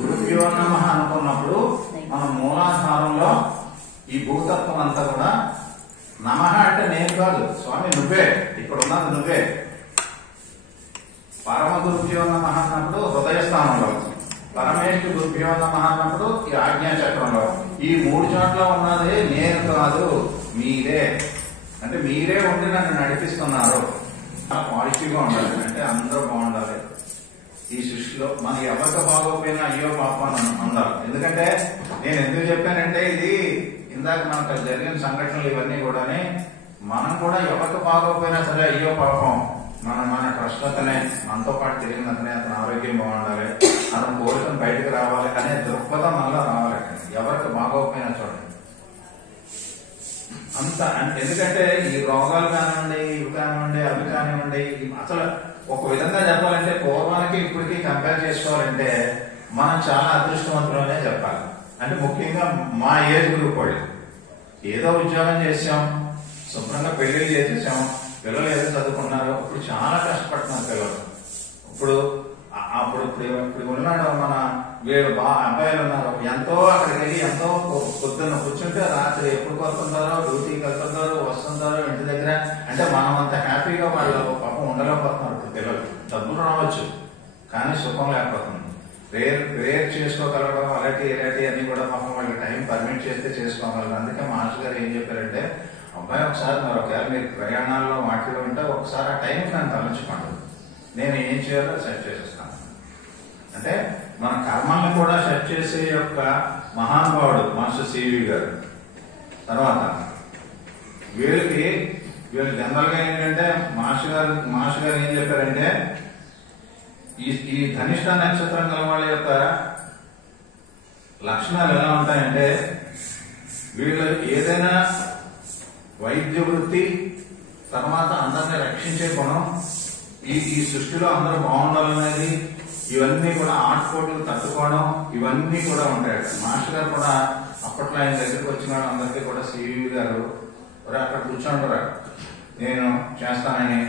గురుభ్యో నమః అనుకున్నప్పుడు మన మూలాధారంలో ఈ భూతత్వం అంతా కూడా నమః అంటే నేను కాదు స్వామి నువ్వే, ఇక్కడ ఉన్నది నువ్వే. పరమ గురుభ్యో నమః అన్నప్పుడు హృదయ స్థానంలో, పరమేశ్వర గురుభ్యో నమః అన్నప్పుడు ఈ ఆజ్ఞా చక్రంలో. ఈ 3 చోట్ల ఉన్నది నేను కాదు మీరే. అంటే మీరే ఉండి నన్ను నడిపిస్తున్నారు. పాజిటివ్ గా ఉండాలి. అంటే అందరూ బాగుండాలి ఈ సృష్టిలో. మన ఎవరికి బాగోపోయినా అయ్యో పాపం అని ఉండాలి. ఎందుకంటే నేను ఎందుకు చెప్పానంటే ఇది ఇందాక మనకు జరిగిన సంఘటనలు ఇవన్నీ కూడా మనం కూడా ఎవరికి బాగోపోయినా సరే అయ్యో పాపం మన ట్రస్ట్ అతనే, మనతో పాటు తిరిగిన అతనే, అతని ఆరోగ్యం బాగుండాలి, అతను కోరికను బయటకు రావాలి అనే దృక్పథం మనలో రావాలి. ఎవరికి బాగోకపోయినా చూడండి అంత. ఎందుకంటే ఈ రోగాలు కానివ్వండి, ఇవి కానివ్వండి, అవి కానివ్వండి, అసలు ఒక విధంగా చెప్పాలంటే పూర్వానికి ఇప్పటికీ కంపేర్ చేసుకోవాలంటే మనం చాలా అదృష్టవంతులనే చెప్పాలి. అంటే ముఖ్యంగా మా ఏజ్ గ్రూప్ వాళ్ళు ఏదో ఉద్యోగం చేసాం, శుభ్రంగా పెళ్లిళ్ళు చేసేసాం, పిల్లలు ఏదో చదువుకున్నారు. ఇప్పుడు చాలా కష్టపడుతున్నారు పిల్లలు. ఇప్పుడు ఉన్నాడు మన వీళ్ళు అబ్బాయిలు ఉన్నారు, ఎంతో అక్కడికి వెళ్ళి ఎంతో పొద్దున్న కూర్చుంటే రాత్రి ఎప్పుడు వస్తుంటారో, డ్యూటీకి వెళ్తుంటారో, వస్తుంటారో ఇంటి దగ్గర. అంటే మనం అంత హ్యాపీగా వాళ్ళు పాపం ఉండలేకపోతున్నారు. ఇప్పుడు పిల్లలు డబ్బులు రావచ్చు కానీ సుఖం లేకపోతుంది. ప్రేయర్ చేసుకోగలగడం అలాంటి ఇలాంటి అన్ని కూడా పాపం వాళ్ళకి టైం పర్మిట్ చేస్తే చేసుకోగలరు. అందుకే మాస్టర్ గారు ఏం చెప్పారంటే అబ్బాయి ఒకసారి మరి ఒకవేళ మీరు ప్రయాణాల్లో వాటిలో ఉంటే ఒకసారి ఆ టైం నన్ను తలంచుకోండి, నేను ఏం చేయాలో సెట్ చేసేస్తాను. అంటే మన కర్మల్ని కూడా సెట్ చేసే యొక్క మహానుభావుడు మాస్టర్ సివి గారు. తర్వాత వీళ్ళు జనరల్ గా ఏంటంటే మాస్టర్ గారు ఏం చెప్పారంటే ఈ ధనిష్ట నక్షత్రం గల వాళ్ళ యొక్క లక్షణాలు ఎలా ఉంటాయంటే, వీళ్ళు ఏదైనా వైద్య వృత్తి, తర్వాత అందరిని రక్షించే గుణం, ఈ సృష్టిలో అందరూ బాగుండాలనేది, ఇవన్నీ కూడా ఆటపోట్లు తట్టుకోవడం, ఇవన్నీ కూడా ఉంటాయి. మాస్టర్ గారు కూడా అప్పట్లో ఆయన దగ్గరికి వచ్చిన వాళ్ళందరికీ కూడా సివి గారు అక్కడ కూర్చోంటారు, నేను చేస్తానని.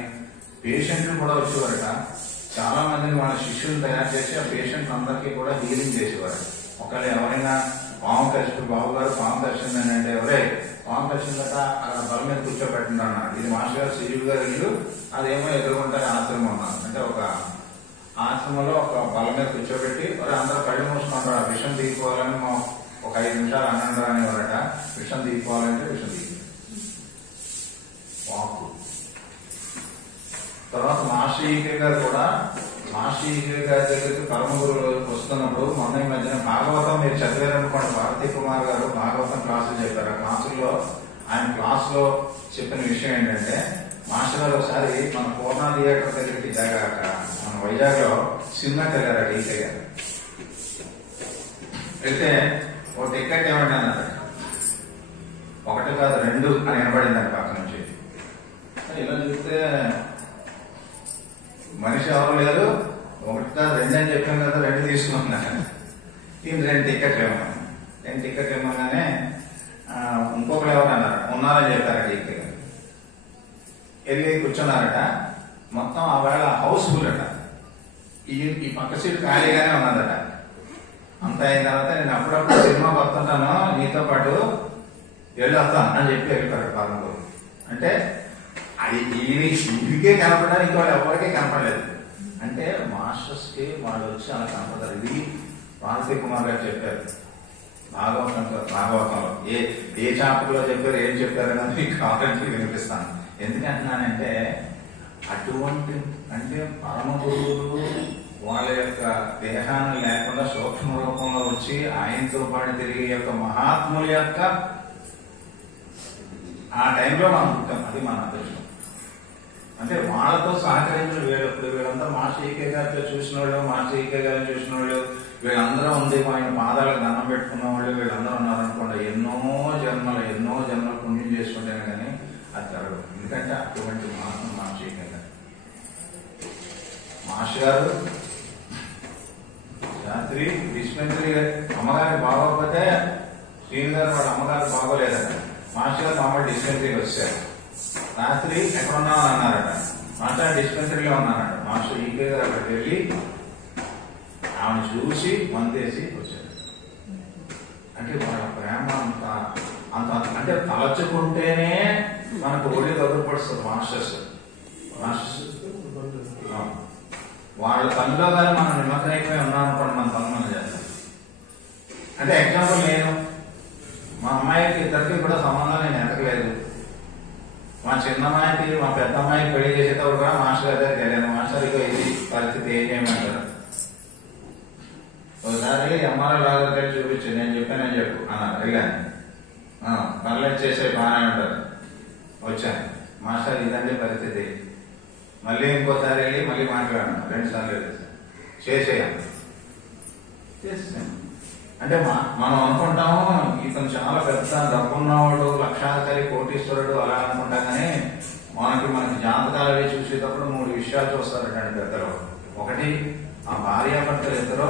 పేషెంట్లు కూడా వచ్చేవారట. చాలా మందిని వాళ్ళ శిష్యులు తయారు చేసి ఆ పేషెంట్ అందరికీ కూడా హీలింగ్ చేసేవారు. ఒకవేళ ఎవరైనా పాము కరిచి, బాబు గారు పాము కరిచిందని అంటే, ఎవరే పాము కరిచిందట అక్కడ బల మీద కూర్చోబెట్టండి అన్నారు. ఇది మాస్టర్ గారు సివి గారు ఇల్లు, అదేమో ఎదుర్కొంటారు ఆశ్రమం అన్నారు. అంటే ఒక ఆశ్రమంలో ఒక బల మీద కూర్చోబెట్టి అందరూ కళ్ళు మూసుకుంటారు, ఆ విషం తీసుకోవాలని ఒక 5 నిమిషాలు అన్నంటారు అనేవారట. విషం తీసుకోవాలంటే విషం తీసుకో వాకు. తర్వాత మాస్టర్ ఈకే గారు కూడా, మాస్టర్ ఈకే గారి దగ్గరికి పరమ గురువులు వస్తున్నప్పుడు మొన్న ఈ మధ్యన భాగవతం మీరు చదివారనుకోండి, భారతీ కుమార్ గారు భాగవతం క్లాసులు చెప్పారు. ఆ క్లాసుల్లో ఆయన క్లాసులో చెప్పిన విషయం ఏంటంటే, మాస్టర్ గారు ఒకసారి మన పూర్ణ థియేటర్ దగ్గరికి జగాక మన వైజాగ్ లో సినిమాకి వెళ్ళారు ఈకే గారు. వెళ్తే ఒక టికెట్ ఏమంటే అన్నారు, 1 కాదు 2 అని వినపడిందండి పక్క నుంచి. ఇలా చూస్తే మనిషి ఎవరు లేరు, 1 కాదు 2 అని చెప్పాను కదా, 2 తీసుకున్నాను. ఈయన 2 టికెట్లు ఇవ్వమని, 2 టికెట్లు ఇవ్వగానే ఇంకొకరు ఎవరు అన్నారు, ఉన్నారని చెప్పారట. ఈకే గారు వెళ్ళి కూర్చున్నారట. మొత్తం ఆ వేళ హౌస్ఫుల్ అట. ఈ పక్క సీట్ ఖాళీగానే ఉన్నదట. అంత అయిన తర్వాత, నేను అప్పుడప్పుడు సినిమాకి వస్తుంటాను, నీతో పాటు వెళ్ళొస్తాను అని చెప్పి వెళ్ళిపోయారు పరంలో. అంటే ఈయనకే కనపడాలి, ఇంకో ఎవరికే కనపడలేదు. అంటే మాస్టర్స్ కి వాళ్ళు వచ్చి అలా కనపడతారు. ఇది భారతీ కుమార్ గారు చెప్పారు భాగవతంలో. ఏ చాప్టర్లో చెప్పారు, ఏం చెప్పారు అని మీకు కావాలంటే వినిపిస్తాను. ఎందుకంటున్నానంటే, అటువంటి అంటే పరమ గురువులు వాళ్ళ యొక్క దేహాన్ని లేకుండా సూక్ష్మ రూపంలో వచ్చి ఆయనతో పాటు తిరిగే యొక్క మహాత్ముల యొక్క ఆ టైంలో మనం పుట్టాం. అది మన అదృష్టం. అంటే వాళ్ళతో సహకరించిన వీళ్ళంతా మాస్టర్ ఈకే గారితో చూసిన వాళ్ళు, మాస్టర్ ఈకే గారిని చూసిన వాళ్ళు, వీళ్ళందరూ ఉంది ఆయన పాదాలకు దండం పెట్టుకున్న వాళ్ళు వీళ్ళందరూ ఉన్నారనుకోండి, ఎన్నో జన్మలు పుణ్యం చేసుకుంటేనే కానీ అది జరగదు. ఎందుకంటే అటువంటి మాస్టర్ మాస్టర్ ఈకే గారు. మాస్టర్ గారు రాత్రి డిస్పెన్సరీ అమ్మగారికి బాగోకపోతే, శ్రీని గారు వాళ్ళ అమ్మగారు బాగోలేదట. మాస్టర్ గారు మామూలు డిస్పెన్సరీకి వచ్చారు. రాత్రి ఎక్కడున్నామని అన్నారట. మాస్టర్ డిస్పెన్సరీలో ఉన్నారట. మాస్టర్ ఈకే గారు అక్కడికి వెళ్ళి ఆమెను చూసి మందేసి వచ్చారు. అంటే వాళ్ళ ప్రేమ అంత అంటే తలచుకుంటేనే మనకు ఒళ్ళు దగ్గరపడుతుంది. మాస్టర్స్ వాళ్ళ పనిలో కానీ మనం నిమగ్నమైపోయి ఉన్నాం అనుకోండి, మన పని మనం చేస్తాం. అంటే ఎగ్జాంపుల్, నేను మా అమ్మాయికి ఇద్దరికి కూడా సంబంధం నేను ఎతకలేదు. మా చిన్నమ్మాయికి మా పెద్ద అమ్మాయికి పెళ్లి చేసేటప్పుడు కూడా మాస్టర్ గారి దగ్గరికి వెళ్ళాను. మాస్టర్ ఇక ఇది పరిస్థితి ఏం చేయమంటారు. ఒకసారి ఎంఆర్ఐ లాగా చూపించు, నేను చెప్పానని చెప్పు అన్నారు. వెళ్ళాను, పర్లేదు చేసే బాగానే ఉంటారు. వచ్చాను, మాస్టర్ ఇదంటే పరిస్థితి. మళ్ళీ ఇంకోసారి వెళ్ళి మళ్ళీ మాట్లాడాను. 2 సార్లు చేసేయాలి. అంటే మనం అనుకుంటాము ఇతను చాలా పెద్ద డబ్బున్నవాడు, లక్షాధికారి, కోటీశ్వరుడు అలా అనుకుంటాం. కానీ మనకి జాతకాలు అవి చూసేటప్పుడు 3 విషయాలు చూస్తారటండి పెద్దలు. ఒకటి, ఆ భార్యాభర్తలు ఇద్దరు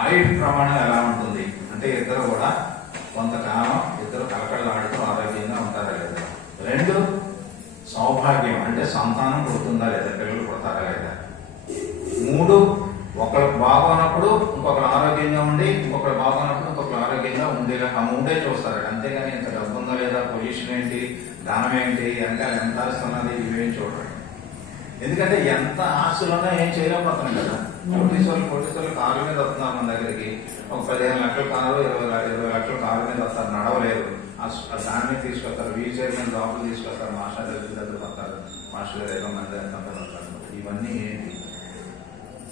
ఆయుష్ ప్రమాణం ఎలా ఉంటుంది, అంటే ఇద్దరు కూడా కొంతకాలం ఇద్దరు కలకళ్ళాడుతూ ఆరోగ్యంగా ఉంటారా లేదా. 2, సౌభాగ్యం అంటే సంతానం పుడుతుందా లేదా, పిల్లలు పుడతారా లేదా. 3, ఒకరు బాగున్నప్పుడు ఇంకొకరు ఆరోగ్యంగా ఉండి, ఇంకొకరు బాగున్నప్పుడు ఇంకొకరు ఆరోగ్యంగా ఉండేలా. ఆ 3 చూస్తారు. అంతేగాని ఇంత డబ్బు ఉందా లేదా, పొజిషన్ ఏంటి, ధనం ఏంటి, అంటే ఎంత ఆస్తున్నది, ఇవేం చూడండి. ఎందుకంటే ఎంత ఆస్తులున్నా ఏం చేయలేకపోతున్నాం కదా. కోటీశ్వరులు కారు మీద వస్తున్నారు మన దగ్గరికి. ఒక 15 లక్షల కారు, 20 లక్షల కారు మీద వస్తారు, నడవలేరు. దాని మీద తీసుకొస్తారు, వీల్ చైర్ మీద లోపల తీసుకొస్తారు, మాస్టర్ దగ్గర వస్తారు. మాస్టర్ గారు 5 మంది వస్తారు. ఇవన్నీ ఏంటి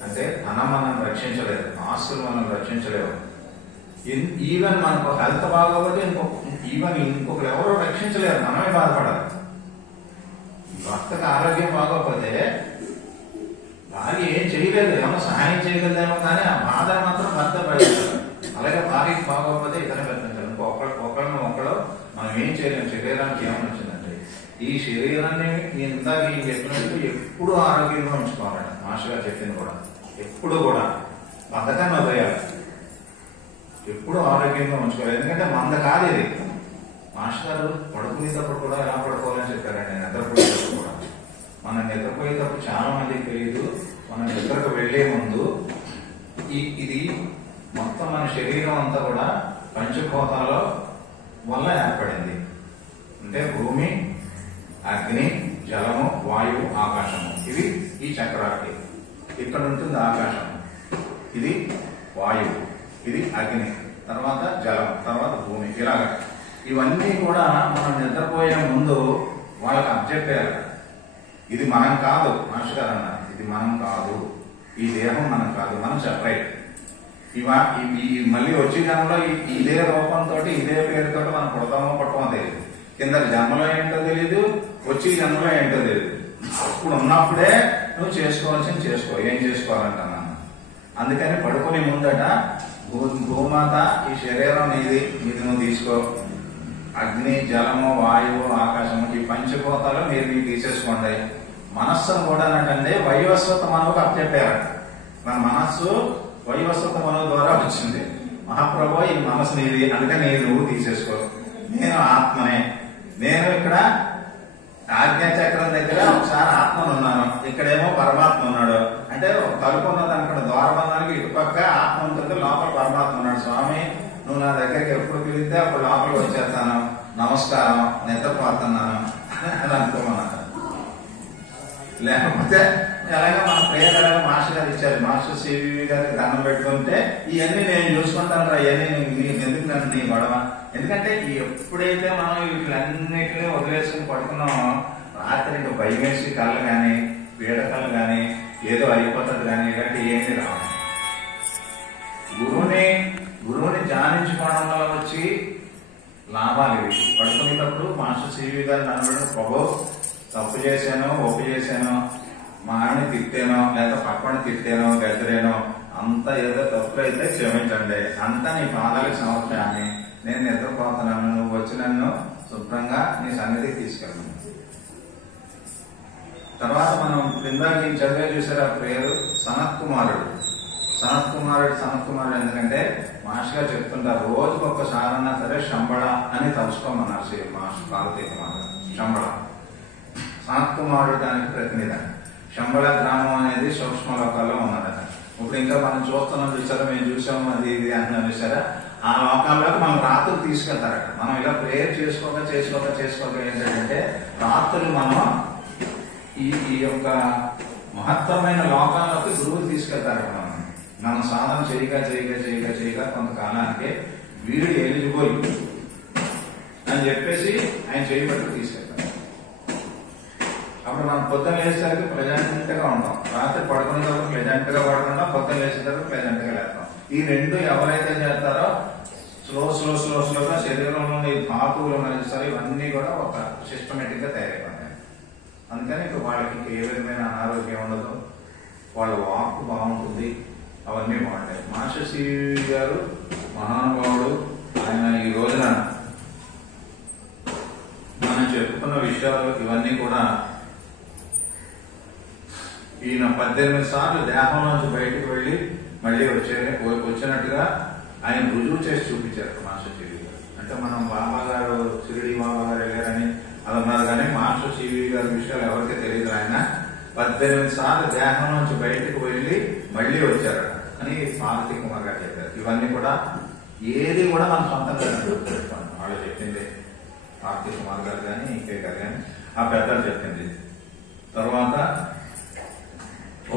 అంటే, ధనం మనం రక్షించలేదు, ఆస్తులు మనం రక్షించలేవు. ఈవెన్ మనకు హెల్త్ బాగోకపోతే ఇంకొకరు ఎవరో రక్షించలేరు, మనమే బాధపడాలి. భర్తకు ఆరోగ్యం బాగోకపోతే భార్య ఏం చేయలేదు, ఏమో సహాయం చేయగలదేమో, కానీ ఆ బాధ మాత్రం భర్త భరించాలి. అలాగే భార్యకి బాగోకపోతే ఇతను భరించాలి. ఒకళ్ళని ఒకళ్ళు మనం ఏం చేయలేము. శరీరానికి ఏమని వచ్చిందంటే ఈ శరీరాన్ని ఇందాక ఈ చెప్పినట్టు ఎప్పుడు ఆరోగ్యంగా ఉంచుకోవాలండి. మాస్టర్ గారు చెప్పింది కూడా ఎప్పుడు కూడా బతకాన్ని వదిలేయాలి, ఎప్పుడు ఆరోగ్యంగా ఉంచుకోవాలి. ఎందుకంటే మంద కాదు ఇది. మాస్టర్ గారు పడుకునేటప్పుడు కూడా ఎలా పడుకోవాలని చెప్పారండి. నిద్రపోయేటప్పుడు కూడా, మనం నిద్రపోయేటప్పుడు చాలా మందికి తెలియదు. మనం నిద్రకు వెళ్లే ముందు ఇది మొత్తం మన శరీరం అంతా కూడా పంచభూతాల వల్ల ఏర్పడింది. అంటే భూమి, అగ్ని, జలము, వాయువు, ఆకాశము. ఇవి ఈ చక్రాలకి. ఇక్కడ ఉంటుంది ఆకాశం, ఇది వాయువు, ఇది అగ్ని, తర్వాత జలం, తర్వాత భూమి. ఇలాగా ఇవన్నీ కూడా మనం నిద్రపోయే ముందు వాళ్ళకి అబ్జెక్ట్ చేయాలి. ఇది మనం కాదు, మాస్టర్ గారు అన్నారు, ఇది మనం కాదు, ఈ దేహం మనం కాదు, మనం సెపరేట్. మళ్ళీ వచ్చే జన్మలో ఇదే రూపంతో ఇదే పేరుతో మనం పుడతామో పట్టమో తెలియదు. కింద జన్మలో ఏంటో తెలియదు, వచ్చే జన్మలో ఏంటో తెలియదు. అప్పుడు ఉన్నప్పుడే నువ్వు చేసుకోవాల్సింది చేసుకో. ఏం చేసుకోవాలంటున్నాను. అందుకని పడుకునే ముందట భూమాత ఈ శరీరం నీది, ఇది నువ్వు తీసుకో. అగ్ని, జలము, వాయువు, ఆకాశము, ఈ పంచభూతాలు మీరు తీసేసుకోండి. మనస్సును కూడా అంటే వైవస్వత మనవుకు అప్పచెప్పారట. మన మనస్సు వైవస్వత మనవు ద్వారా వచ్చింది. మహాప్రభు ఈ మనసు నీది, అందుకని నువ్వు తీసేసుకో. నేను ఆత్మనే. నేను ఇక్కడ ఆజ్ఞాచక్రం దగ్గర ఒకసారి ఆత్మను ఉన్నాను, ఇక్కడేమో పరమాత్మ ఉన్నాడు. అంటే తలుపు ఉన్నది అనుకున్న ద్వారబంధానికి ఇటుపక్క ఆత్మ ఉంటుంది, లోపల పరమాత్మ ఉన్నాడు. స్వామి నువ్వు నా దగ్గరికి ఎప్పుడు పిలిస్తే అప్పుడు లోపలికి వచ్చేస్తాను, నమస్కారం, నిద్రపోతున్నాను అని అనుకోమన్నాను. లేకపోతే ఎలాగో మన ప్రేయర్ ఎలాగో మాస్టర్ గారు ఇచ్చారు. మాస్టర్ సివి గారికి దండం పెట్టుకుంటే ఇవన్నీ నేను చూసుకుంటాను రా, ఇవన్నీ ఎందుకు నన్ను నీ గొడవ. ఎందుకంటే ఎప్పుడైతే మనం వీటిలన్నిటినీ వదిలేసుకుని పడుకున్నామో రాత్రి ఇంకా భయం వేసి కళ్ళు కానీ, పీడకలు కానీ, ఏదో అయిపోతుంది కానీ ఇలాంటి ఏమీ రావు. గురువుని ధ్యానించుకోవడం వల్ల వచ్చి లాభాలు ఇవి. పడుకునేటప్పుడు మాస్టర్ సివి గారు నన్ను ప్రభు తప్పు చేశాను, ఒప్పు చేశాను, మా ఆయన్ని తిట్టానో లేదా పక్కన తిట్టానో గద్దరేనో అంతా ఏదో తప్పులు అయితే క్షమించండి, అంతా నీ పాదాలకు సమర్పించాలని నేను నిద్రపోతున్నాను, నువ్వు వచ్చి నన్ను శుభ్రంగా నీ సన్నిధికి తీసుకెళ్ళను. తర్వాత మనం ఇందాక చదివే చూసారు ఆ పేరు సనత్ కుమారుడు. సనత్ కుమారుడు ఎందుకంటే మాస్టర్ గారు చెప్తుంటారు రోజుకు ఒక్కసారన్నా సరే శంబళ అని తలుచుకోమన్నారు మాస్టర్ కార్తీక కుమారుడు. శంబళ సనత్ కుమారుడు దానికి ప్రతినిధి. శంబళ గ్రామం అనేది సూక్ష్మ లోకాల్లో ఉన్నదట. ఇప్పుడు ఇంకా మనం చూస్తున్నాం చూసారా, మేము చూసాము అది ఇది అంటున్నాం చూసారా, ఆ లోకాల్లోకి మనం రాత్రులు తీసుకెళ్తారట. మనం ఇలా ప్రేయర్ చేసుకోక ఏంటంటే రాత్రులు మనం ఈ యొక్క మహత్తరమైన లోకాల్లోకి గురువులు తీసుకెళ్తారట. మనం సాధన చేయగా కొంతకాలానికి వీడు ఎలిజిబుల్ అని చెప్పేసి ఆయన చేయబట్టి తీసుకెళ్తారు. అప్పుడు మనం పొద్దున్న లేచేసరికి ప్లెజెంట్ గా ఉంటాం, రాత్రి పడుకునేటప్పుడు ప్లెజెంట్ గా పడుకుంటాం, పొద్దున్న లేచేటప్పుడు ప్లెజెంట్ గా లేస్తాం. ఈ రెండు ఎవరైతే చేస్తారో స్లోగా శరీరంలోని ధాతువులు మరియు సరే ఇవన్నీ కూడా ఒక సిస్టమేటిక్ గా తయారైపోతాయి. అందుకని ఇక వాళ్ళకి ఏ విధమైన అనారోగ్యం ఉండదు, వాళ్ళ వాక్ బాగుంటుంది, అవన్నీ బాగుంటాయి. మాస్టర్ సివి గారు మహానుభావుడు. ఆయన ఈ రోజున మనం చెప్పుకున్న విషయాలు ఇవన్నీ కూడా ఈయన 18 సార్లు దేహంలోంచి బయటకు వెళ్లి మళ్ళీ వచ్చినట్టుగా ఆయన రుజువు చేసి చూపించారు మాస్టర్ సివి గారు. అంటే మనం బాబా గారు షిరిడి బాబా గారు వెళ్ళారని అలా ఉన్నారు, కానీ మాస్టర్ సివి గారి విషయాలు ఎవరికీ తెలియదు. ఆయన 18 సార్లు దేహం నుంచి బయటకు వెళ్లి మళ్ళీ వచ్చారు అని కార్తీక్ కుమార్ గారు చెప్పారు. ఇవన్నీ కూడా ఏది కూడా మన సొంతంగా వాళ్ళు చెప్పింది. కార్తీక్ కుమార్ గారు కానీ ఇంకే గారు కానీ ఆ పెద్దలు చెప్పింది. తర్వాత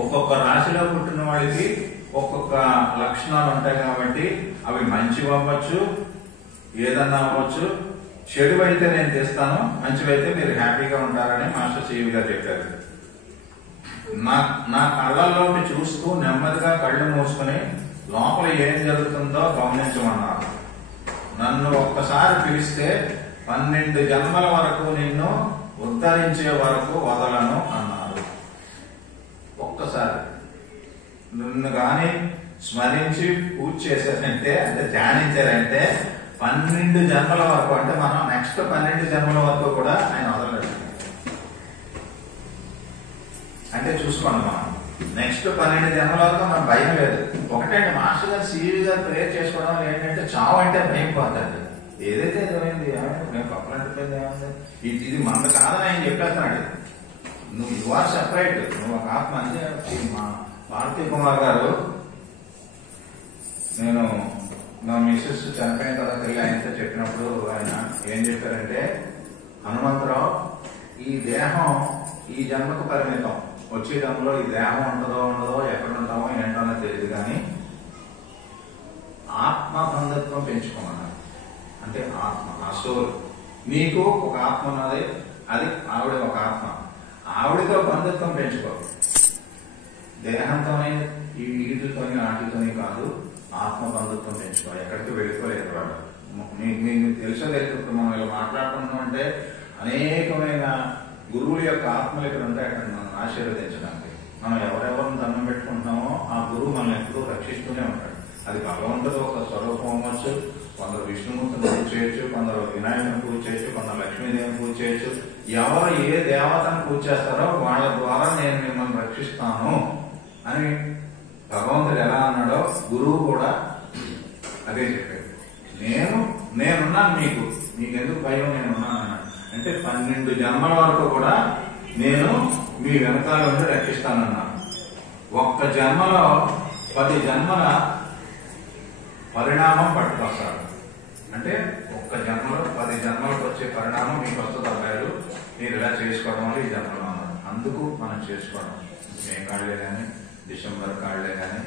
ఒక్కొక్క రాశిలో పుట్టిన వాళ్ళకి ఒక్కొక్క లక్షణాలు ఉంటాయి కాబట్టి అవి మంచివి అవ్వచ్చు, ఏదన్నా అవ్వచ్చు. చెడు అయితే నేను తెస్తాను, మంచివైతే మీరు హ్యాపీగా ఉంటారని మాస్టర్ సివి గారు చెప్పారు. నా కళ్ళల్లోకి చూస్తూ నెమ్మదిగా కళ్ళు మూసుకుని లోపల ఏం జరుగుతుందో గమనించమన్నారు. నన్ను ఒక్కసారి పిలిస్తే 12 జన్మల వరకు నిన్ను ఉద్ధరించే వరకు వదలను అన్నారు. ఒక్కసారి నన్ను కానీ స్మరించి పూజ చేశారంటే, అంటే ధ్యానించారంటే 12 జన్మల వరకు, అంటే మనం నెక్స్ట్ 12 జన్మల వరకు కూడా ఆయన వదలలేదు. అంటే చూసుకోండి, మనం నెక్స్ట్ 12 జన్మల వరకు మనం భయం లేదు. ఒకటంటే మాస్టర్ గారు సివి గారు ప్రేయర్ చేసుకోవడం ఏంటంటే చావు అంటే భయం పోతుంది. ఏదైతే ఏమైంది నేను పక్కలంటే ఏమైంది, ఇది మన కాదని ఆయన చెప్పేస్తున్నాడు. నువ్వు యు ఆర్ సెపరేట్, నువ్వు ఒక ఆత్మ. అంటే మా భారతీ కుమార్ గారు, నేను నా మిస్సెస్ చనిపోయిన తర్వాత వెళ్ళి ఆయనతో చెప్పినప్పుడు ఆయన ఏం చెప్పారంటే, హనుమంతరావు ఈ దేహం ఈ జన్మకు పరిమితం, వచ్చే జన్మలో ఈ దేహం ఉంటుందో ఉండదో, ఎక్కడ ఉంటామో ఏంటో తెలియదు, కానీ ఆత్మ బంధత్వం పెంచుకోమన్నారు. అంటే ఆత్మ, ఆ సోల్, నీకు ఒక ఆత్మ ఉన్నది, అది ఆవిడ ఒక ఆత్మ, ఆవిడతో బంధత్వం పెంచుకో. దేహంతోనే ఈ వీటితోని ఆటితోని కాదు, ఆత్మ బంధుత్వం పెంచుకో. ఎక్కడికి వెళ్ళిపోలేదు వాడు. మీకు తెలుసో లేదు, ఇప్పుడు మనం ఇలా మాట్లాడుతున్నాం అంటే అనేకమైన గురువుల యొక్క ఆత్మలు ఇక్కడ ఉంటాయి అక్కడ మనం ఆశీర్వదించడానికి. మనం ఎవరెవరిని దండం పెట్టుకుంటున్నామో ఆ గురువు మనం ఎప్పుడూ రక్షిస్తూనే ఉంటాడు. అది భగవంతుడు ఒక స్వరూపం అవ్వచ్చు, కొందరు విష్ణుమూర్తిని పూజ చేయొచ్చు, కొందరు వినాయకుని పూజ చేయొచ్చు, కొందరు లక్ష్మీదేవిని పూజ చేయొచ్చు. ఎవరు ఏ దేవతను పూజ చేస్తారో వాళ్ళ ద్వారా నేను మిమ్మల్ని రక్షిస్తాను అని భగవంతుడు ఎలా అన్నాడో గురువు కూడా అదే చెప్పాడు. నేనున్నాను, మీకెందుకు భయం, నేనున్నాను అన్నాడు. అంటే 12 జన్మల వరకు కూడా నేను మీ వెనకాల ఉండి రక్షిస్తానన్నాను. ఒక్క జన్మలో 10 జన్మల పరిణామం పట్టుకొస్తాడు. అంటే ఒక్క జన్మలో 10 జన్మలకు వచ్చే పరిణామం మీకు వస్తుంది. అబ్బాయిలు మీరు ఇలా చేసుకోవడం వల్ల ఈ జన్మలో ఉన్నారు. అందుకు మనం చేసుకోవడం మే కాళ్ళే కానీ, డిసెంబర్ కాళ్ళే కానీ,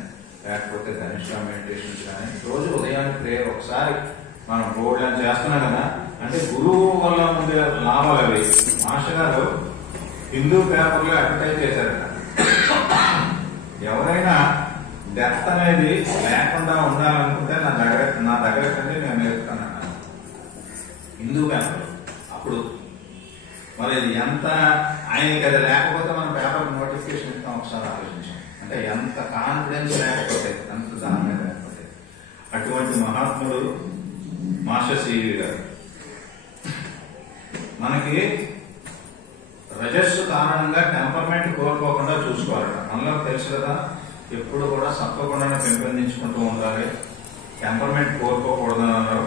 లేకపోతే ధనుష మెడిటేషన్స్ కానీ, రోజు ఉదయాన్నే ప్రేయర్ ఒకసారి మనం బోర్డు అని చేస్తున్నాం కదా. అంటే గురువు వల్ల ఉండే లాభాలు అవి. మాస్టర్ గారు హిందూ పేపర్లో అడ్వర్టైజ్ చేశారట, ఎవరైనా డెత్ అనేది లేకుండా ఉండాలనుకుంటే నా దగ్గర కంటే నేను నేర్పుతానన్నాను హిందూ పేపర్. అప్పుడు మరి అది ఎంత ఆయనకి అది లేకపోతే మనం పేపర్ నోటిఫికేషన్ ఇస్తాం, ఒకసారి ఆలోచించాం. అంటే ఎంత కాన్ఫిడెన్స్ లేకపోతే, ఎంత దాని మీద లేకపోతే. అటువంటి మహాత్ముడు మాస్టర్ సివి గారు. మనకి రజస్సు కారణంగా టెంపర్మెంట్ కోల్పోకుండా చూసుకోవాలట. మనలో తెలుసు కదా, ఎప్పుడు కూడా సత్వగుణాన్ని పెంపొందించుకుంటూ ఉండాలి, టెంపర్మెంట్ కోల్పోకూడదని అన్నారు.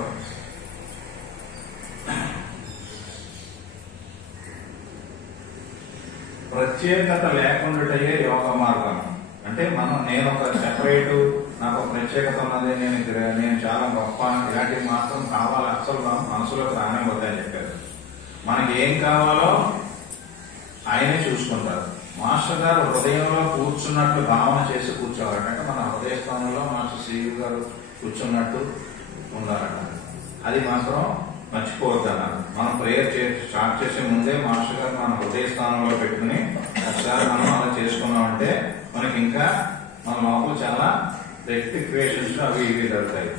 ప్రత్యేకత లేకుండాయే యోగ మార్గం. అంటే నేను ఒక సెపరేట్, నాకు ఒక ప్రత్యేకత ఉన్నది, నేను చాలా గొప్ప, ఇలాంటివి మాత్రం కావాలి అసలు మనసులోకి రానే వద్దని చెప్పారు. మనకి ఏం కావాలో ఆయనే చూసుకుంటారు. మాస్టర్ గారు హృదయంలో కూర్చున్నట్టు భావన చేసి కూర్చోవాలంటే, అంటే మన హృదయ స్థానంలో మాస్టర్ సివి గారు కూర్చున్నట్టు ఉండాలంట. అది మాత్రం మర్చిపోవద్దన్నారు. మనం ప్రేయర్ స్టార్ట్ చేసే ముందే మాస్టర్ గారు మన హృదయ స్థానంలో పెట్టుకుని ఒకసారి మనం అలా చేసుకున్నామంటే మనకి ఇంకా మన లోపల చాలా రెక్టిఫికేషన్స్ అవి ఇవి జరుగుతాయి.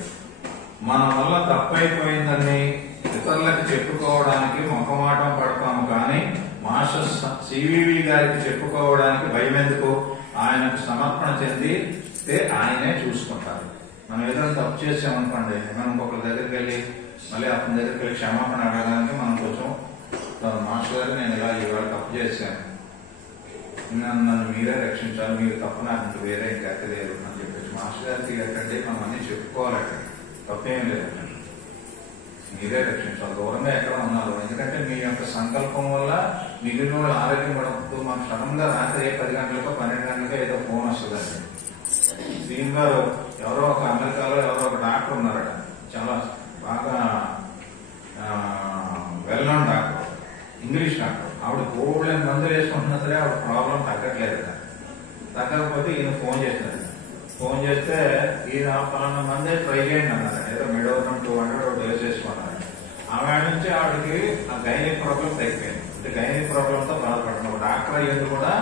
మన వల్ల తప్పైపోయిందని ఇతరులకు చెప్పుకోవడానికి ముఖమాటం పడతాము, కానీ మాస్టర్ సివివి గారికి చెప్పుకోవడానికి భయం ఎందుకు? ఆయనకు సమర్పణ చెందితే ఆయనే చూసుకుంటారు. మనం ఏదైనా తప్పు చేసామనుకోండి, మనం ఇంకొకరి దగ్గరికి వెళ్ళి మళ్ళీ అతని దగ్గరికి వెళ్ళి క్షమాపణ అడగడానికి మనం కొంచెం, మాస్టర్ గారు నేను ఇలా ఇవాళ తప్పు చేశాను, నన్ను మీరే రక్షించాలి, మీరు తప్పు నాకు వేరే ఇంకా తెలియదు అని చెప్పేసి మాస్టర్ గారికి ఏంటంటే మనం అన్ని చెప్పుకోవాలంటే తప్పేం లేదండి, మీరే రక్షించాలి. దూరంగా ఎక్కడ ఉన్నారు, ఎందుకంటే మీ యొక్క సంకల్పం వల్ల మిగిలిన వాళ్ళు ఆరోగ్యం పడకపోతే మనకు సడన్ గా రాత్రి 10 గంటలకో 12 గంటలకో ఏదో ఫోన్ వస్తుందండి. దీని గారు ఎవరో ఒక అమెరికాలో ఎవరో ఒక డాక్టర్ ఉన్నారట, చాలా బాగా well known doctor, English doctor. ఆవిడ కోవిడ్ మందులు వేసుకుంటున్నా సరే ఆవిడ ప్రాబ్లం తగ్గట్లేదట. తగ్గకపోతే ఈయన ఫోన్ చేశారు. ఫోన్ చేస్తే ఈయన పలానా మందే ట్రై చేయండి అన్నారు. ఏదో మెడోరం 200 డోస్ వేసుకున్నారు. ఆమె నుంచి ఆవిడకి ఆ గైనిక్ ప్రాబ్లం తగ్గిపోయింది. అంటే గైనిక్ ప్రాబ్లంతో బాధపడుతున్నాం. డాక్టర్ అయ్యేది కూడా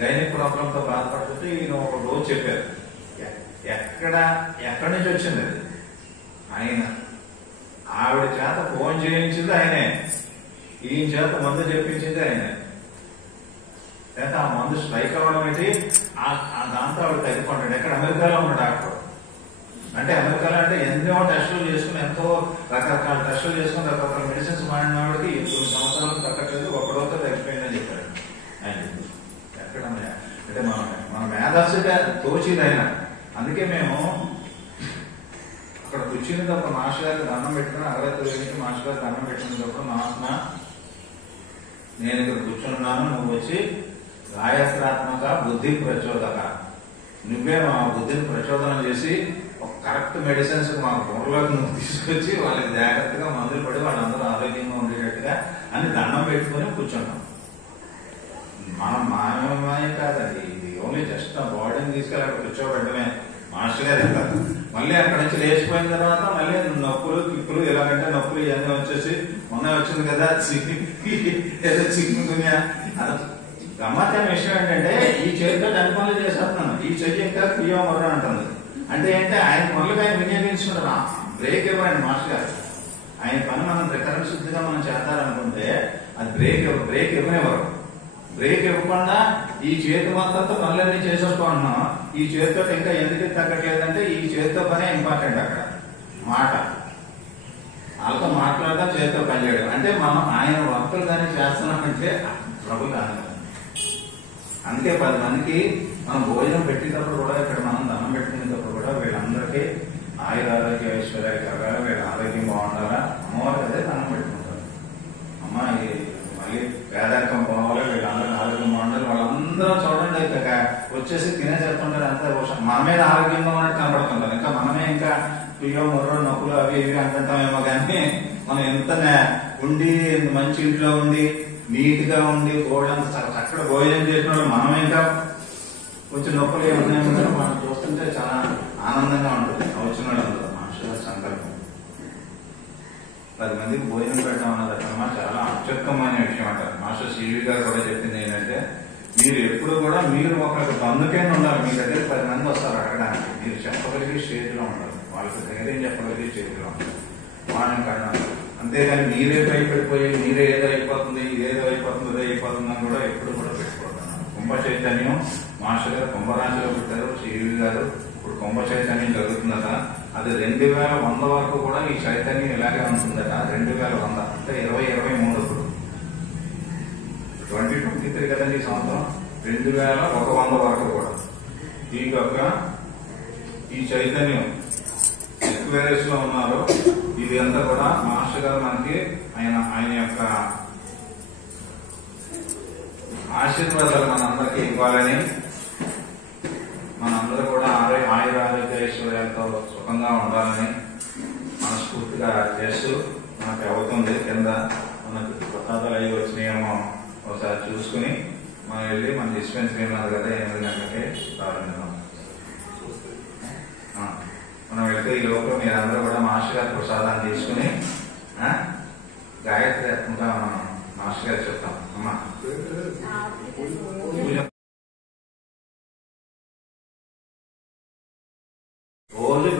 గైనిక్ ప్రాబ్లంతో బాధపడుతుంటే ఈయన ఒక డోస్ చెప్పారు. ఎక్కడి నుంచి వచ్చింది అది? ఆయన ఆవిడ చేత ఫోన్ చేయించింది ఆయనే, ఈయన చేత మందు చెప్పించింది ఆయనే. లేకపోతే ఆ మందు స్ట్రైక్ అవ్వడం ఏంటి, దాంతో ఆవిడ తగ్గిపోతాడు. ఎక్కడ అమెరికాలో ఉన్న డాక్టర్ అంటే అమెరికాలో అంటే ఎన్నో టెస్టులు చేసుకుని, ఎంతో రకరకాల టెస్టులు చేసుకుని రకరకాల మెడిసిన్స్ వాడిన వాడికి 2 సంవత్సరాలకు తగ్గట్లేదు, ఒకరోజు తగ్గిపోయిందని చెప్పారు ఆయన. ఎక్కడ అంటే మన మేధస్సుగా తోచిదైనా. అందుకే మేము అక్కడ కూర్చునేటప్పుడు మాస్టర్ గారికి దండం పెట్టుకుని, అగరత్తులు వేసి మాస్టర్ గారికి దండం పెట్టుకునేటప్పుడు, మహాత్మ నేను ఇక్కడ కూర్చున్నాను, నువ్వు వచ్చి గాయత్రాత్మక బుద్ధి ప్రచోదక, నువ్వే మా బుద్ధిని ప్రచోదనం చేసి ఒక కరెక్ట్ మెడిసిన్స్ మా బుర్రలోకి నువ్వు తీసుకొచ్చి వాళ్ళకి జాగ్రత్తగా మందులు పడి వాళ్ళందరూ ఆరోగ్యంగా ఉండేటట్టుగా అని దండం పెట్టుకుని కూర్చుంటాం. మనం మానవమే కాదండి, ఇది ఓన్లీ జస్ట్ ఆ బాడీని తీసుకెళ్ళి అక్కడ కూర్చోబెట్టమే. మాస్టర్ గారు వెళ్తారు, మళ్ళీ అక్కడ నుంచి లేచిపోయిన తర్వాత మళ్ళీ నొప్పులు కిప్పులు ఎలాగంటే నొప్పులు ఇవన్నీ వచ్చేసి మొన్న వచ్చింది కదా ఏదో చిక్కుకున్నా. గమ్మత్తైన విషయం ఏంటంటే ఈ చేతితో అన్ని పనులు చేసేస్తున్నాను, ఈ చెయ్యి ఇంకా క్రియో మొర్ర అంటుంది. అంటే ఏంటంటే ఆయన పనులకు ఆయన వినియోగించుకుంటారు, బ్రేక్ ఇవ్వరండి మాస్టర్ గారు. ఆయన పని మనం రికరెన్స్ శుద్ధిగా మనం చేద్దారనుకుంటే అది బ్రేక్ ఇవ్వనివ్వరు. బ్రేక్ ఇవ్వకుండా ఈ చేతి మొత్తంతో పనులన్నీ చేసేసుకుంటున్నాం. ఈ చేతితో ఇంకా ఎందుకు తగ్గట్లేదంటే ఈ చేతితో పనే ఇంపార్టెంట్. అక్కడ మాట వాళ్ళతో మాట్లాడడం, చేతితో పని చేయడం. అంటే మనం ఆయన వర్కులు కానీ చేస్తున్నామంటే ప్రభు కాదు. అందుకే 10 మందికి మనం భోజనం పెట్టేటప్పుడు కూడా, ఇక్కడ మనం దండం పెట్టుకునేటప్పుడు కూడా వీళ్ళందరికీ ఆయురారోగ్య ఐశ్వర్యాలు కలగాలి, వీళ్ళ ఆరోగ్యం బాగుండాలా, అమ్మవారు అదే దండం పెట్టుకుంటారు. అమ్మ మళ్ళీ పేదరికం పోవాలి, వీళ్ళందరికీ ఆరోగ్యం బాగుండాలి. వాళ్ళందరూ చూడండి వచ్చేసి తినేసేస్తుంటారు. అంతా మన మీద ఆరోగ్యంగా ఉన్నట్టు కనబడుతుంటారు. ఇంకా మనమే ఇంకా పియ్యో మొర్రో నొప్పులు అవి ఇవి అంటుంటామేమో కానీ మనం ఎంత ఉండి మంచి ఇంట్లో ఉండి నీట్ గా ఉండి గోడంతా చక్కగా భోజనం చేసిన మనం ఇంకా కొంచెం నొప్పులు ఏమున్నాయో మనం చూస్తుంటే చాలా ఆనందంగా ఉంటుంది. వచ్చిన వాళ్ళందరూ మాస్టర్ సంకల్పం 10 మందికి భోజనం పెట్టడం అన్నదమ్మా చాలా అత్యుత్తమైన విషయం అంటారు. మాస్టర్ సివి గారు కూడా చెప్పింది ఏంటంటే, మీరు ఎప్పుడు కూడా మీరు ఒకరికి బంధుకైనా ఉండాలి. మీ దగ్గర 10 మంది వస్తారు అడగడానికి, మీరు చెప్పగలిగే స్టేజ్ లో ఉండాలి, వాళ్ళకి ధైర్యం చెప్పగలిగే స్టేజ్ లో ఉండాలి వాళ్ళని కన్నా. అంతేగాని మీరే భయపడిపోయి మీరే ఏదో అయిపోతుంది ఇదేదో అయిపోతుంది ఇదే అయిపోతుంది అని కూడా ఎప్పుడు కూడా పెట్టుకోవడం. కుంభ చైతన్యం మాస్టర్ గారు కుంభరాశిలో పెట్టారు, సివి గారు. ఇప్పుడు కుంభ చైతన్యం జరుగుతుందట. అది 2100 వరకు కూడా ఈ చైతన్యం ఇలాగే ఉంటుందట. 2100 అంటే 2023 ఇప్పుడు 2023 కదండి ఈ సంవత్సరం. 2100 వరకు కూడా ఈ చైతన్యం ఎక్వేరియస్ లో ఉన్నారు. ఇది అంతా కూడా మాస్టర్ గారు మనకి ఆయన యొక్క ఆశీర్వాదాలు మనందరికీ ఇవ్వాలని, మనందరూ కూడా ఆయురారోగ్య ఐశ్వర్యాలతో సుఖంగా ఉండాలని మనస్ఫూర్తిగా చేస్తూ మనకి అవుతుంది. కింద మనకు ప్రసాదాలు అవి వచ్చినాయేమో ఒకసారి చూసుకుని మనం వెళ్ళి మన డిస్పెన్సరీ ఉన్నది కదా 8 గంటలకి ప్రారంభిద్దాం. మనం వెళ్తే ఈ లోపల మీరందరూ కూడా మాస్టర్ గారి ప్రసాదాన్ని తీసుకుని గాయత్రి ఆత్మగా మనం మాస్టర్ గారు చెప్తాం. అమ్మా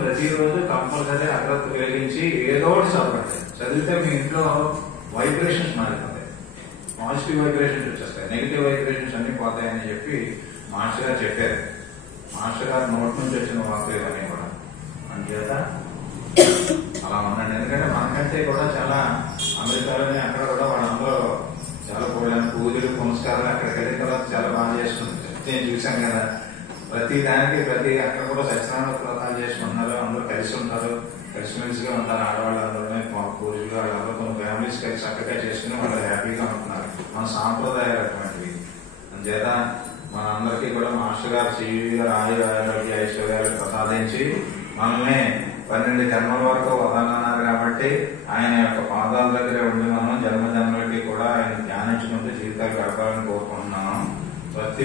ప్రతిరోజు కంపల్సరీ అగ్రత వెలిగించి ఏదో ఒకటి చదవండి. చదివితే మీ ఇంట్లో వైబ్రేషన్స్ మారిపోతాయి, పాజిటివ్ వైబ్రేషన్స్ వచ్చేస్తాయి, నెగిటివ్ వైబ్రేషన్స్ అన్ని పోతాయని చెప్పి మాస్టర్ గారు చెప్పారు. మాస్టర్ గారు నోటి నుంచి వచ్చిన వార్తలు ఇవన్నీ కూడా అంచేత అలా ఉండండి. ఎందుకంటే మనకంటే కూడా చాలా అమెరికాలోనే అక్కడ కూడా వాళ్ళందరూ చాలా పూజలు పునస్కారాలు అక్కడికి వెళ్ళిన తర్వాత చాలా బాగా చేసుకుంటారు. నేను చూశాను కదా, ప్రతి దానికి అక్కడ కూడా సత్యనారాయణ వ్రతాలు చేసుకుంటున్నారు, అందరూ కలిసి ఉంటారు, కలిసిమెలిసిగా ఉంటారు. ఆడవాళ్ళు అందరూ పూజలు వాళ్ళందరూ కొన్ని ఫ్యామిలీస్ కలిసి చక్కగా చేసుకుని వాళ్ళు హ్యాపీగా ఉంటున్నారు. మన సాంప్రదాయాలు అటువంటివి. అందుచేత మన అందరికీ కూడా మాస్టర్ గారు సివి గారు ఆయురారోగ్య ఐశ్వర్యాలు ప్రసాదించి మనమే 12 జన్మల వరకు వదలన్నారు కాబట్టి ఆయన యొక్క పాదాల దగ్గరే ఉండి మనం జన్మలకి కూడా ఆయన ధ్యానించుకుంటూ జీవితాలు గడపాలని కోరుకుంటున్నాను. స్వస్తి